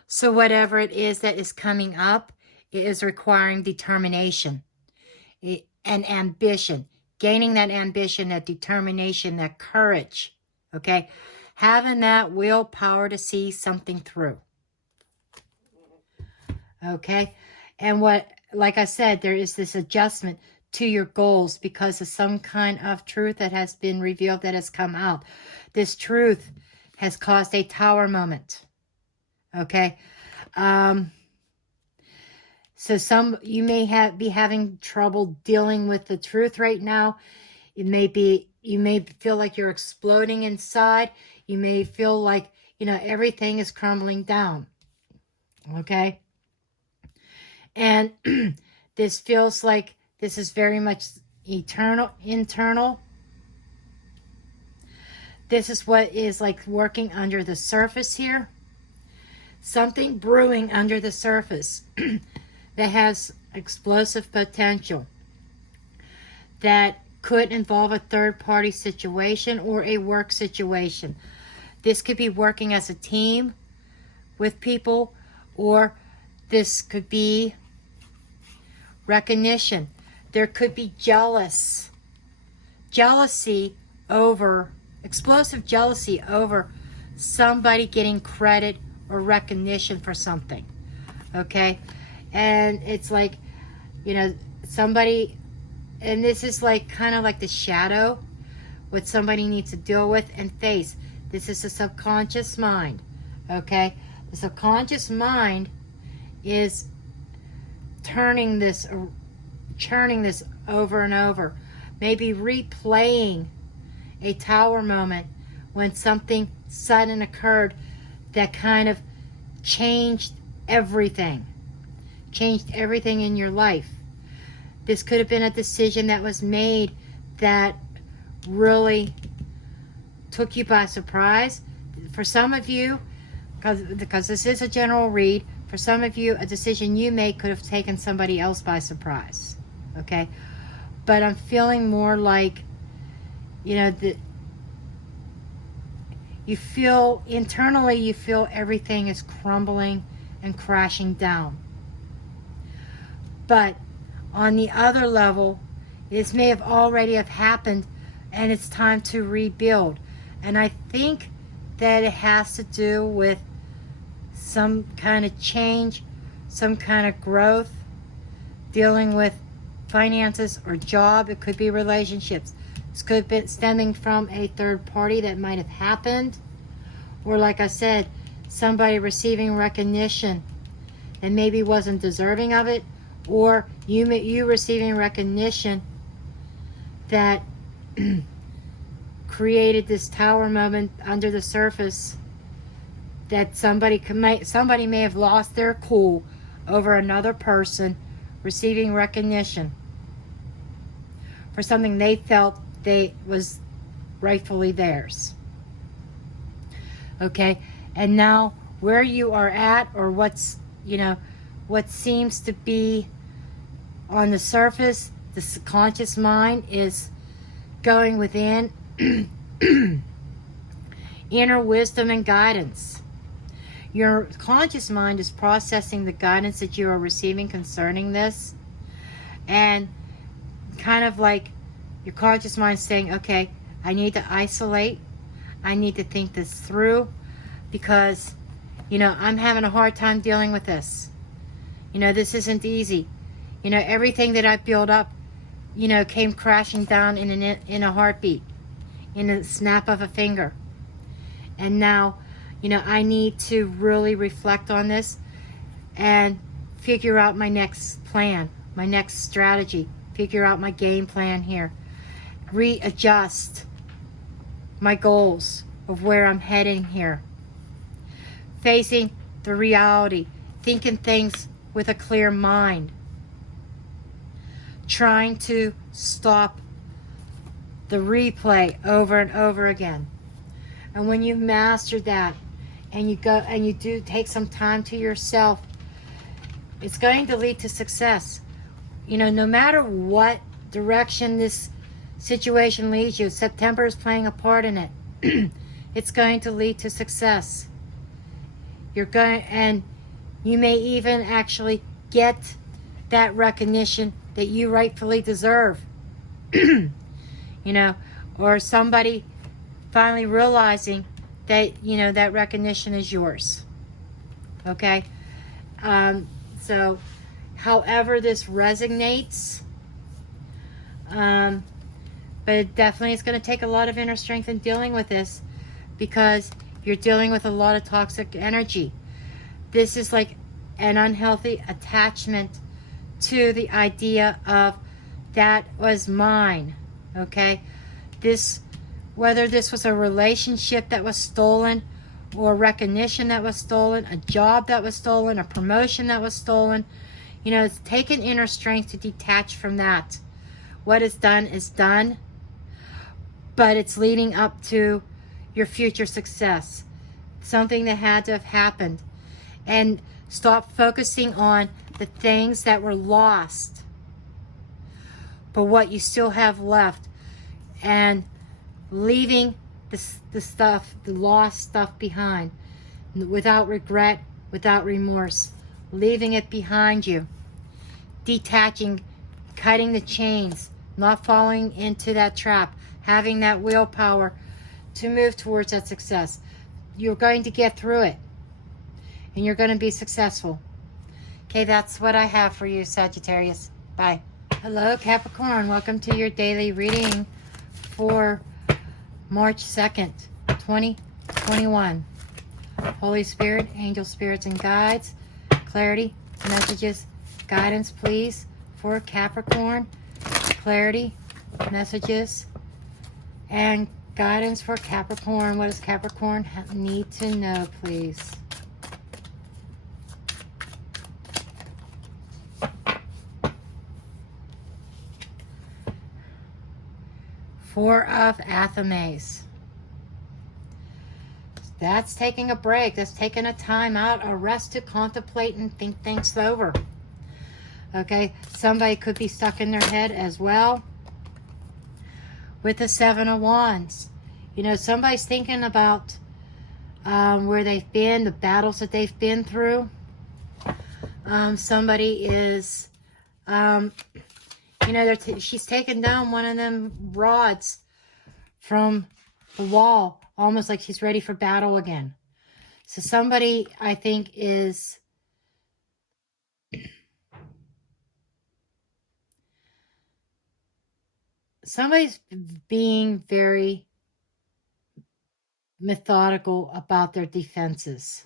So whatever it is that is coming up, it is requiring determination and ambition. Gaining that ambition, that determination, that courage. Okay? Having that willpower to see something through. Okay? And what, like I said, there is this adjustment to your goals because of some kind of truth that has been revealed, that has come out. This truth has caused a tower moment. Okay. So you may be having trouble dealing with the truth right now. You may feel like you're exploding inside. You may feel like, everything is crumbling down. Okay. And this feels like this is very much internal. This is what is like working under the surface here. Something brewing under the surface that has explosive potential, that could involve a third-party situation or a work situation. This could be working as a team with people, or this could be recognition. There could be explosive jealousy over somebody getting credit or recognition for something. Okay? And it's like, somebody, and this is like kind of like the shadow, what somebody needs to deal with and face. This is the subconscious mind. Okay? The subconscious mind is churning this over and over. Maybe replaying a tower moment when something sudden occurred that kind of changed everything in your life. This could have been a decision that was made that really took you by surprise. For some of you, because this is a general read, for some of you, a decision you made could have taken somebody else by surprise. Okay? But I'm feeling more like, you feel internally, everything is crumbling and crashing down. But on the other level, this may have already happened, and it's time to rebuild. And I think that it has to do with some kind of change, some kind of growth, dealing with finances or job. It could be relationships. This could be stemming from a third party that might have happened. Or like I said, somebody receiving recognition and maybe wasn't deserving of it. Or you receiving recognition that created this tower moment under the surface, that somebody may have lost their cool over another person receiving recognition for something they felt was rightfully theirs. Okay, and now where you are at, or what seems to be on the surface, the subconscious mind is going within inner wisdom and guidance. Your conscious mind is processing the guidance that you are receiving concerning this, and kind of like your conscious mind saying, okay, I need to isolate, I need to think this through, because I'm having a hard time dealing with this. This isn't easy. Everything that I built up, came crashing down in a heartbeat, in a snap of a finger. And now, I need to really reflect on this and figure out my next plan, my next strategy, figure out my game plan here, readjust my goals of where I'm heading here, facing the reality, thinking things with a clear mind, trying to stop the replay over and over again. And when you've mastered that, and you do take some time to yourself, it's going to lead to success. No matter what direction this situation leads you, September is playing a part in it. It's going to lead to success. And you may even actually get that recognition that you rightfully deserve. Or somebody finally realizing that, that recognition is yours. Okay? So, however this resonates. But it definitely is going to take a lot of inner strength in dealing with this, because you're dealing with a lot of toxic energy. This is like an unhealthy attachment to the idea of that was mine. Okay, this, whether this was a relationship that was stolen, or recognition that was stolen, a job that was stolen, a promotion that was stolen, you know, it's taken inner strength to detach from that. What is done, but it's leading up to your future success, something that had to have happened. And stop focusing on the things that were lost, but what you still have left, and leaving the stuff, the lost stuff behind, without regret, without remorse, leaving it behind you, detaching, cutting the chains, not falling into that trap, having that willpower to move towards that success. You're going to get through it, and you're going to be successful. Okay, that's what I have for you, Sagittarius. Bye. Hello, Capricorn. Welcome to your daily reading for March 2nd, 2021. Holy Spirit, angel spirits and guides, clarity, messages, guidance, please, for Capricorn. Clarity, messages, and guidance for Capricorn. What does Capricorn need to know, please? Four of Athame. That's taking a break. That's taking a time out, a rest to contemplate and think things over. Okay, somebody could be stuck in their head as well. With the Seven of Wands, you know, somebody's thinking about where they've been, the battles that they've been through. Somebody is, you know, she's taking down one of them rods from the wall, almost like she's ready for battle again. So somebody, I think, is somebody's being very methodical about their defenses.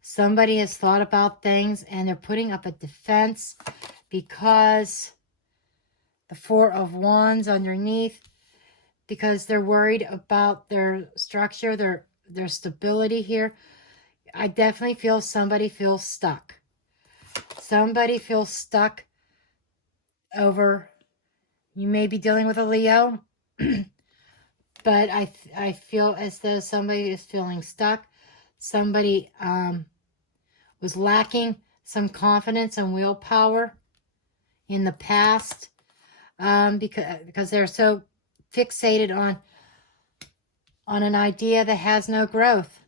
Somebody has thought about things and they're putting up a defense, because the Four of Wands underneath, because they're worried about their structure, their stability here. I definitely feel somebody feels stuck. Somebody feels stuck over, you may be dealing with a Leo, but I feel as though somebody is feeling stuck. Somebody was lacking some confidence and willpower in the past, because they're so fixated on an idea that has no growth.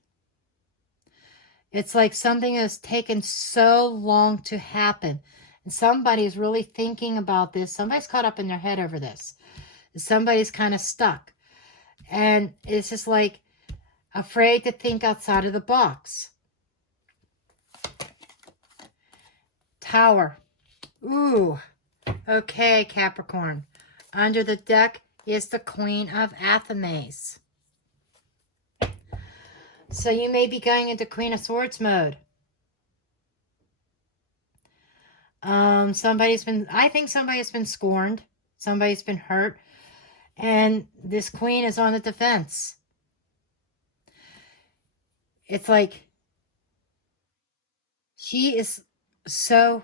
It's like something has taken so long to happen, and somebody is really thinking about this. Somebody's caught up in their head over this. Somebody's kind of stuck, and it's just like afraid to think outside of the box. Tower. Ooh. Okay, Capricorn. Under the deck is the Queen of Athame. So you may be going into Queen of Swords mode. I think somebody has been scorned. Somebody's been hurt. And this Queen is on the defense. It's like she is so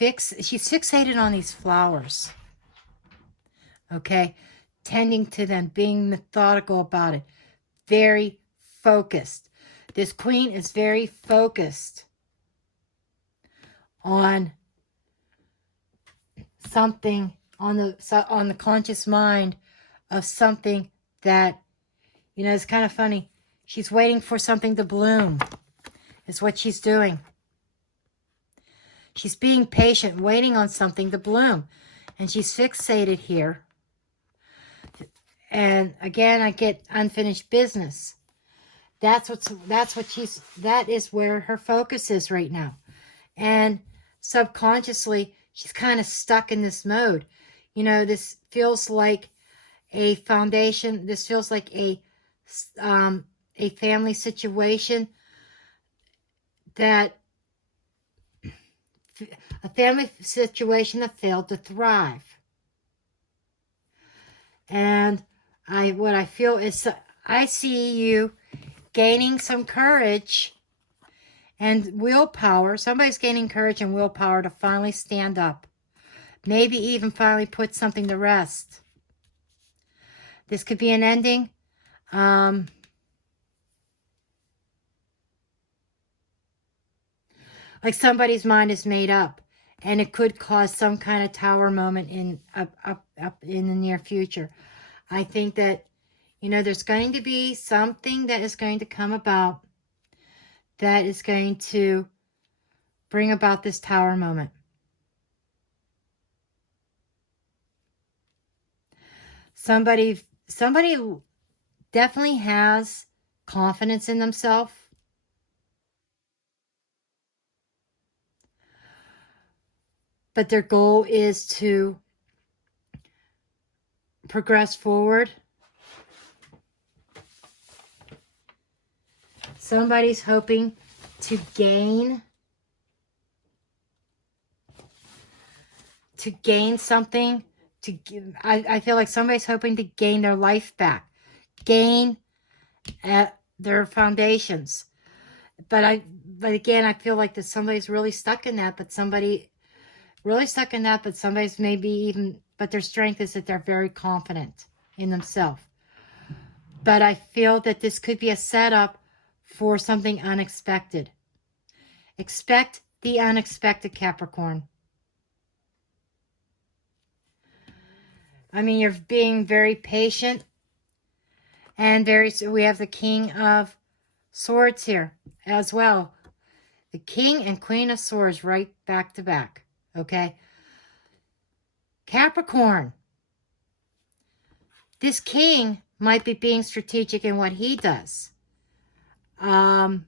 she's fixated on these flowers. Okay? Tending to them, being methodical about it. Very focused. This Queen is very focused on something, on the conscious mind of something that, you know, it's kind of funny. She's waiting for something to bloom, is what she's doing. She's being patient, waiting on something to bloom. And she's fixated here. And again, I get unfinished business. That is where her focus is right now. And subconsciously, she's kind of stuck in this mode. You know, this feels like a foundation. This feels like a family situation that that failed to thrive. And what I feel is, I see you gaining some courage and willpower. Somebody's gaining courage and willpower to finally stand up. Maybe even finally put something to rest. This could be an ending. Like somebody's mind is made up, and it could cause some kind of tower moment in up in the near future. I think that, you know, there's going to be something that is going to come about that is going to bring about this tower moment. Somebody definitely has confidence in themselves. But their goal is to progress forward. Somebody's hoping to gain something. I feel like somebody's hoping to gain their life back, gain their foundations. But again, I feel like that somebody's really stuck in that. But somebody's maybe even, but their strength is that they're very confident in themselves. But I feel that this could be a setup for something unexpected. Expect the unexpected, Capricorn. I mean, you're being very patient and we have the King of Swords here as well. The King and Queen of Swords right back to back. Okay? Capricorn. This King might be being strategic in what he does. And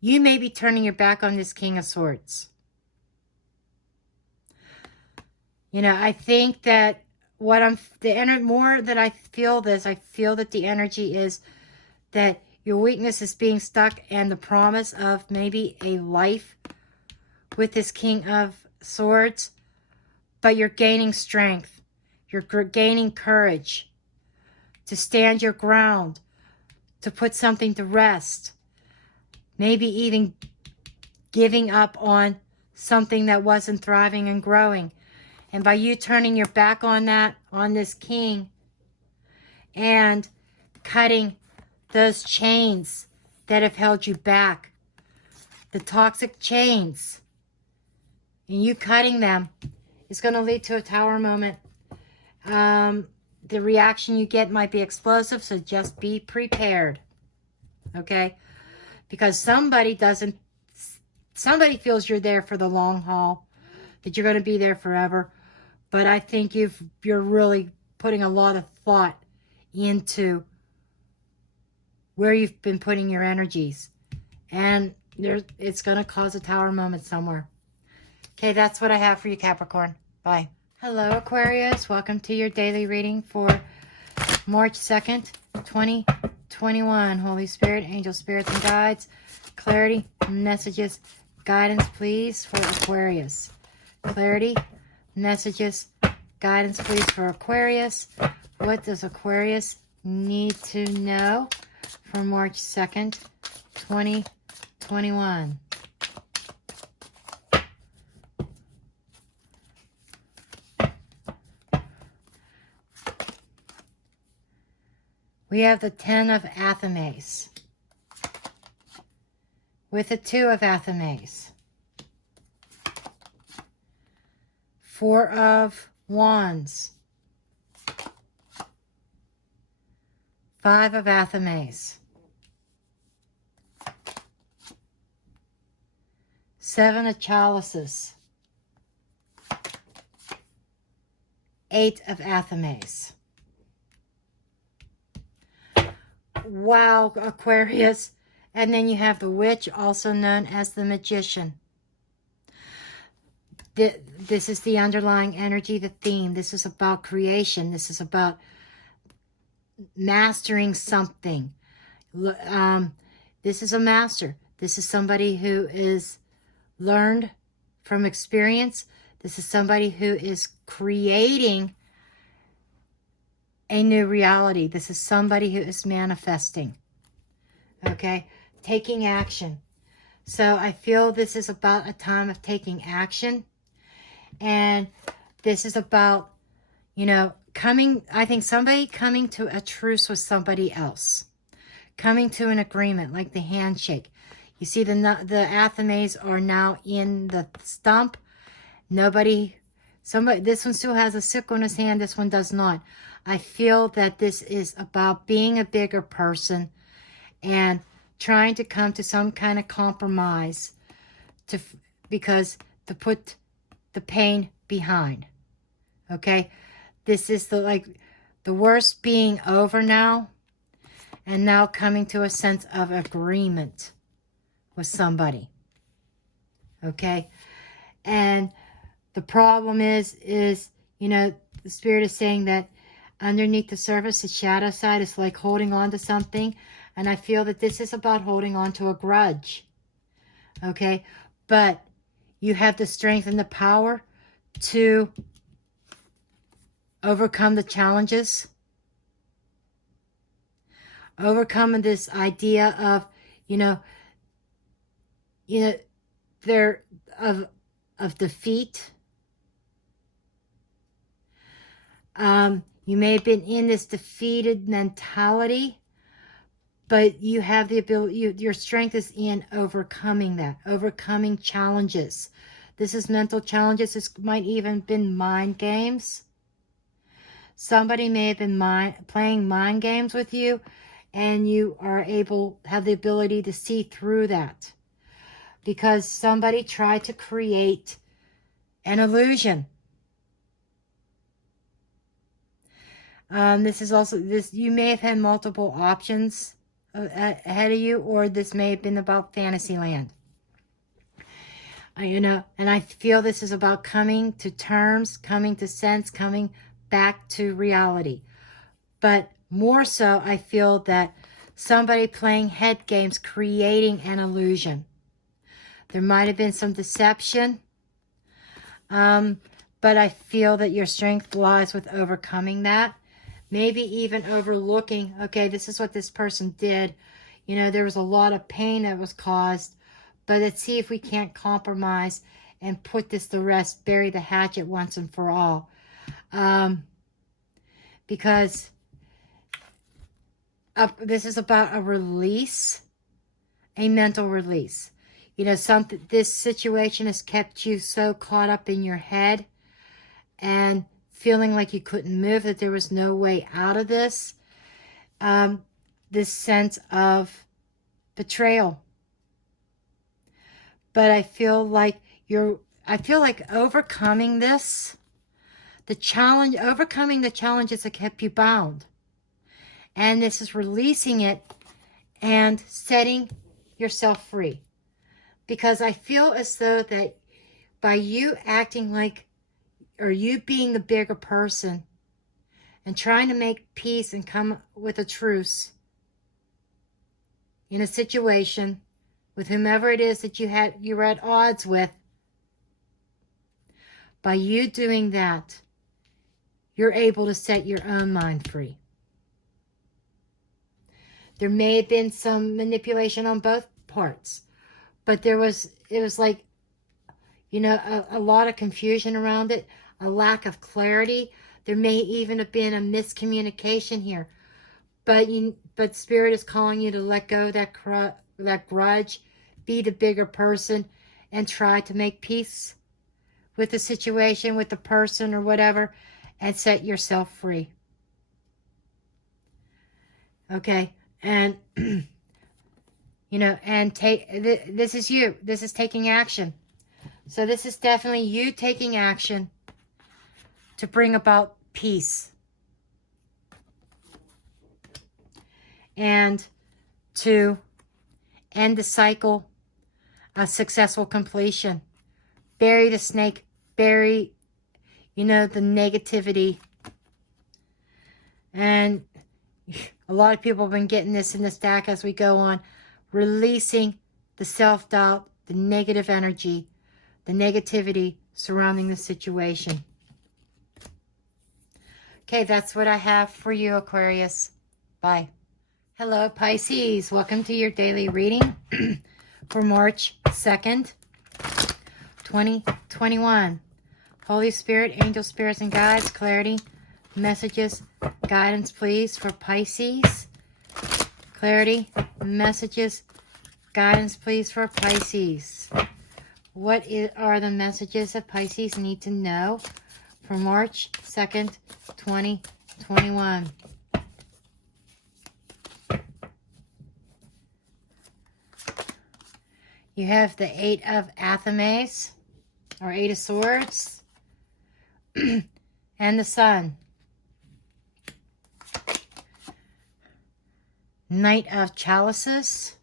you may be turning your back on this King of Swords. You know, I think that more that I feel this, I feel that the energy is that your weakness is being stuck, and the promise of maybe a life with this King of Swords, but you're gaining strength. You're gaining courage to stand your ground, to put something to rest. Maybe even giving up on something that wasn't thriving and growing. And by you turning your back on that, on this King, and cutting those chains that have held you back, the toxic chains, and you cutting them, is going to lead to a tower moment. The reaction you get might be explosive, so just be prepared. Okay? Because somebody feels you're there for the long haul, that you're going to be there forever. But I think you're really putting a lot of thought into where you've been putting your energies. And it's going to cause a tower moment somewhere. Okay, that's what I have for you, Capricorn. Bye. Hello, Aquarius. Welcome to your daily reading for March 2nd, 2021. Holy Spirit, angel spirits and guides, clarity, messages, guidance, please, for Aquarius. Clarity, messages, guidance, please, for Aquarius. What does Aquarius need to know for March 2nd, 2021? We have the 10 of Athames with the 2 of Athames. 4 of Wands. 5 of Athames. 7 of Chalices. 8 of Athames. Wow, Aquarius. And then you have the Witch, also known as the Magician. This is the underlying energy, the theme. This is about creation. This is about mastering something. This is a master. This is somebody who is learned from experience. This is somebody who is creating a new reality. This is somebody who is manifesting. Okay? Taking action. So I feel this is about a time of taking action. And this is about, you know, I think somebody coming to a truce with somebody else. Coming to an agreement, like the handshake. You see the Athames are now in the stump. This one still has a sickle in his hand. This one does not. I feel that this is about being a bigger person and trying to come to some kind of compromise to put the pain behind. Okay? This is the worst being over now, and now coming to a sense of agreement with somebody. Okay? And the problem is, you know, the Spirit is saying that underneath the surface, the shadow side is like holding on to something. And I feel that this is about holding on to a grudge. Okay? But you have the strength and the power to overcome the challenges. Overcome this idea of, there of defeat. You may have been in this defeated mentality, but you have the ability, your strength is in overcoming that, overcoming challenges. This is mental challenges. This might even been mind games. Somebody may have been playing mind games with you, and you have the ability to see through that. Because somebody tried to create an illusion. You may have had multiple options ahead of you, or this may have been about Fantasyland. And I feel this is about coming to terms, coming to sense, coming back to reality. But more so, I feel that somebody playing head games, creating an illusion. There might have been some deception, but I feel that your strength lies with overcoming that. Maybe even overlooking, okay, this is what this person did. There was a lot of pain that was caused, but let's see if we can't compromise and put this to rest, bury the hatchet once and for all. Because this is about a release, a mental release. This situation has kept you so caught up in your head and feeling like you couldn't move, that there was no way out of this. This sense of betrayal. But I feel like overcoming this, overcoming the challenges that kept you bound. And this is releasing it and setting yourself free. Because I feel as though that by you acting like, or you being the bigger person and trying to make peace and come with a truce in a situation with whomever it is that you were at odds with, by you doing that, you're able to set your own mind free. There may have been some manipulation on both parts, but it was like, a lot of confusion around it, a lack of clarity. There may even have been a miscommunication here, but Spirit is calling you to let go of that grudge, be the bigger person, and try to make peace with the situation, with the person or whatever, and set yourself free. Okay, and this is you. This is taking action. So this is definitely you taking action to bring about peace. And to end the cycle, a successful completion. Bury the snake, bury, you know, the negativity. And a lot of people have been getting this in the stack as we go on. Releasing the self-doubt, the negative energy, the negativity surrounding the situation. Okay, that's what I have for you, Aquarius. Bye. Hello, Pisces. Welcome to your daily reading for March 2nd, 2021. Holy Spirit, angel spirits and guides, clarity, messages, guidance, please, for Pisces. Clarity, messages, guidance, please, for Pisces. What are the messages that Pisces need to know for March 2nd, 2021? You have the Eight of Athames, or Eight of Swords, and the Sun. Knight of Chalices,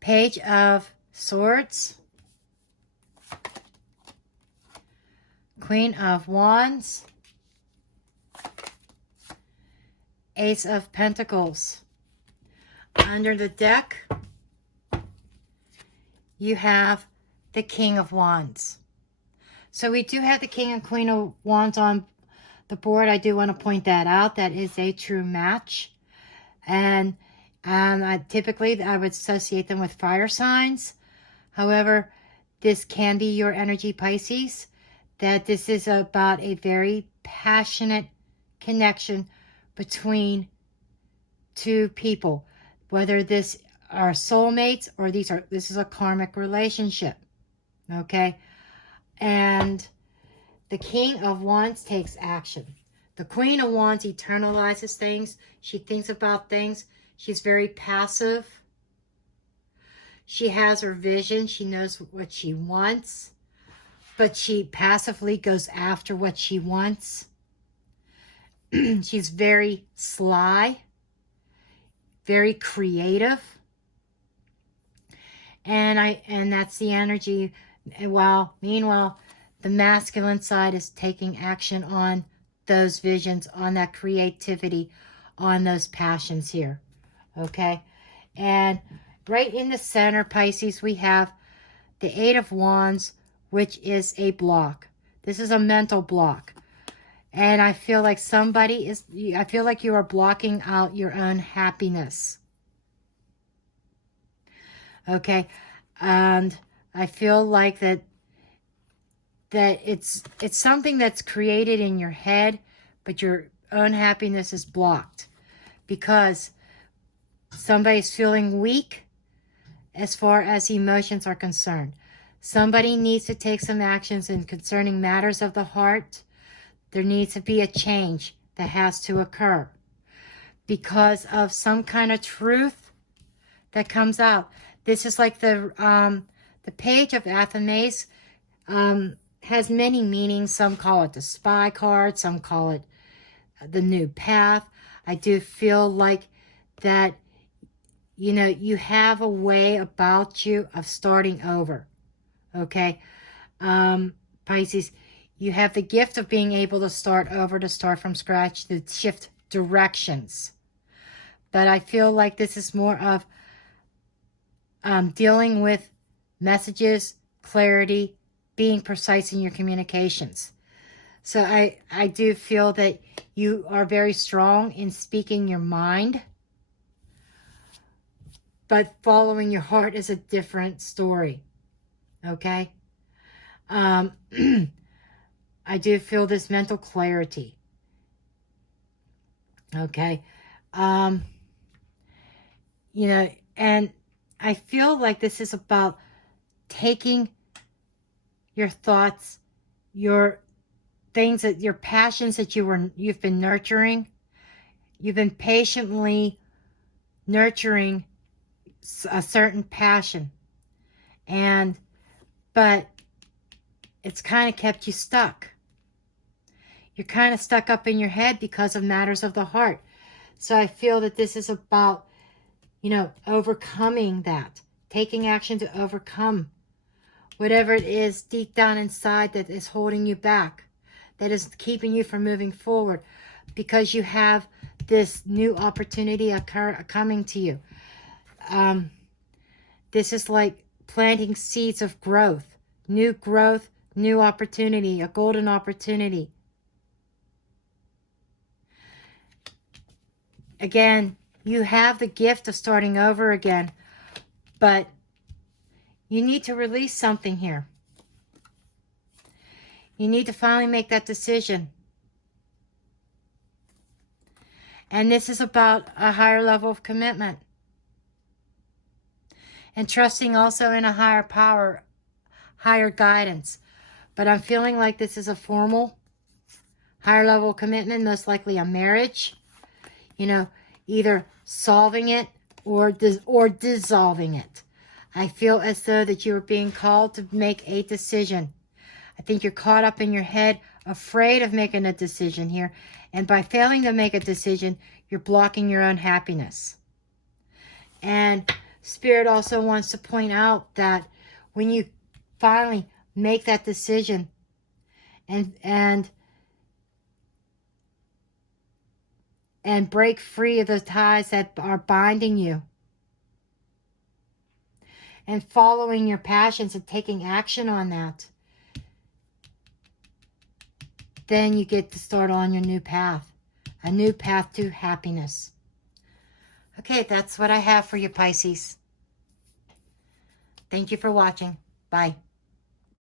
Page of Swords, Queen of Wands, Ace of Pentacles. Under the deck, you have the King of Wands. So we do have the King and Queen of Wands on the board. I do want to point that out. That is a true match. And typically I would associate them with fire signs. However, this can be your energy, Pisces. That this is about a very passionate connection between two people. Whether this are soulmates or this is a karmic relationship. Okay? And the King of Wands takes action. The Queen of Wands eternalizes things. She thinks about things. She's very passive. She has her vision. She knows what she wants. But she passively goes after what she wants. She's very sly. Very creative. And that's the energy. Meanwhile, the masculine side is taking action on those visions, on that creativity, on those passions here. Okay? And right in the center, Pisces, we have the Eight of Wands, which is a block. This is a mental block. And I feel like I feel like you are blocking out your own happiness. Okay? And I feel like that it's something that's created in your head, but your own happiness is blocked because somebody's feeling weak as far as emotions are concerned. Somebody needs to take some actions in concerning matters of the heart. There needs to be a change that has to occur because of some kind of truth that comes out. This is like the Page of Athames has many meanings. Some call it the spy card. Some call it the new path. I do feel like that, you know, you have a way about you of starting over. Okay? Pisces, you have the gift of being able to start over, to start from scratch, to shift directions. But I feel like this is more of dealing with messages, clarity, being precise in your communications. So I do feel that you are very strong in speaking your mind, but following your heart is a different story. Okay? I do feel this mental clarity. Okay? You know, and I feel like this is about taking your thoughts, your things, that your passions that you've been nurturing. You've been patiently nurturing a certain passion, but it's kind of kept you stuck. You're kind of stuck up in your head because of matters of the heart. So I feel that this is about, you know, overcoming that. Taking action to overcome whatever it is deep down inside that is holding you back. That is keeping you from moving forward. Because you have this new opportunity coming to you. This is like planting seeds of growth, new opportunity, a golden opportunity. Again, you have the gift of starting over again, but you need to release something here. You need to finally make that decision. And this is about a higher level of commitment. And trusting also in a higher power, higher guidance. But I'm feeling like this is a formal, higher level commitment, most likely a marriage. You know, either solving it or dissolving it. I feel as though that you are being called to make a decision. I think you're caught up in your head, afraid of making a decision here. And by failing to make a decision, you're blocking your own happiness. And Spirit also wants to point out that when you finally make that decision and break free of the ties that are binding you, and following your passions and taking action on that, then you get to start on your new path. A new path to happiness. Okay, that's what I have for you, Pisces. Thank you for watching. Bye.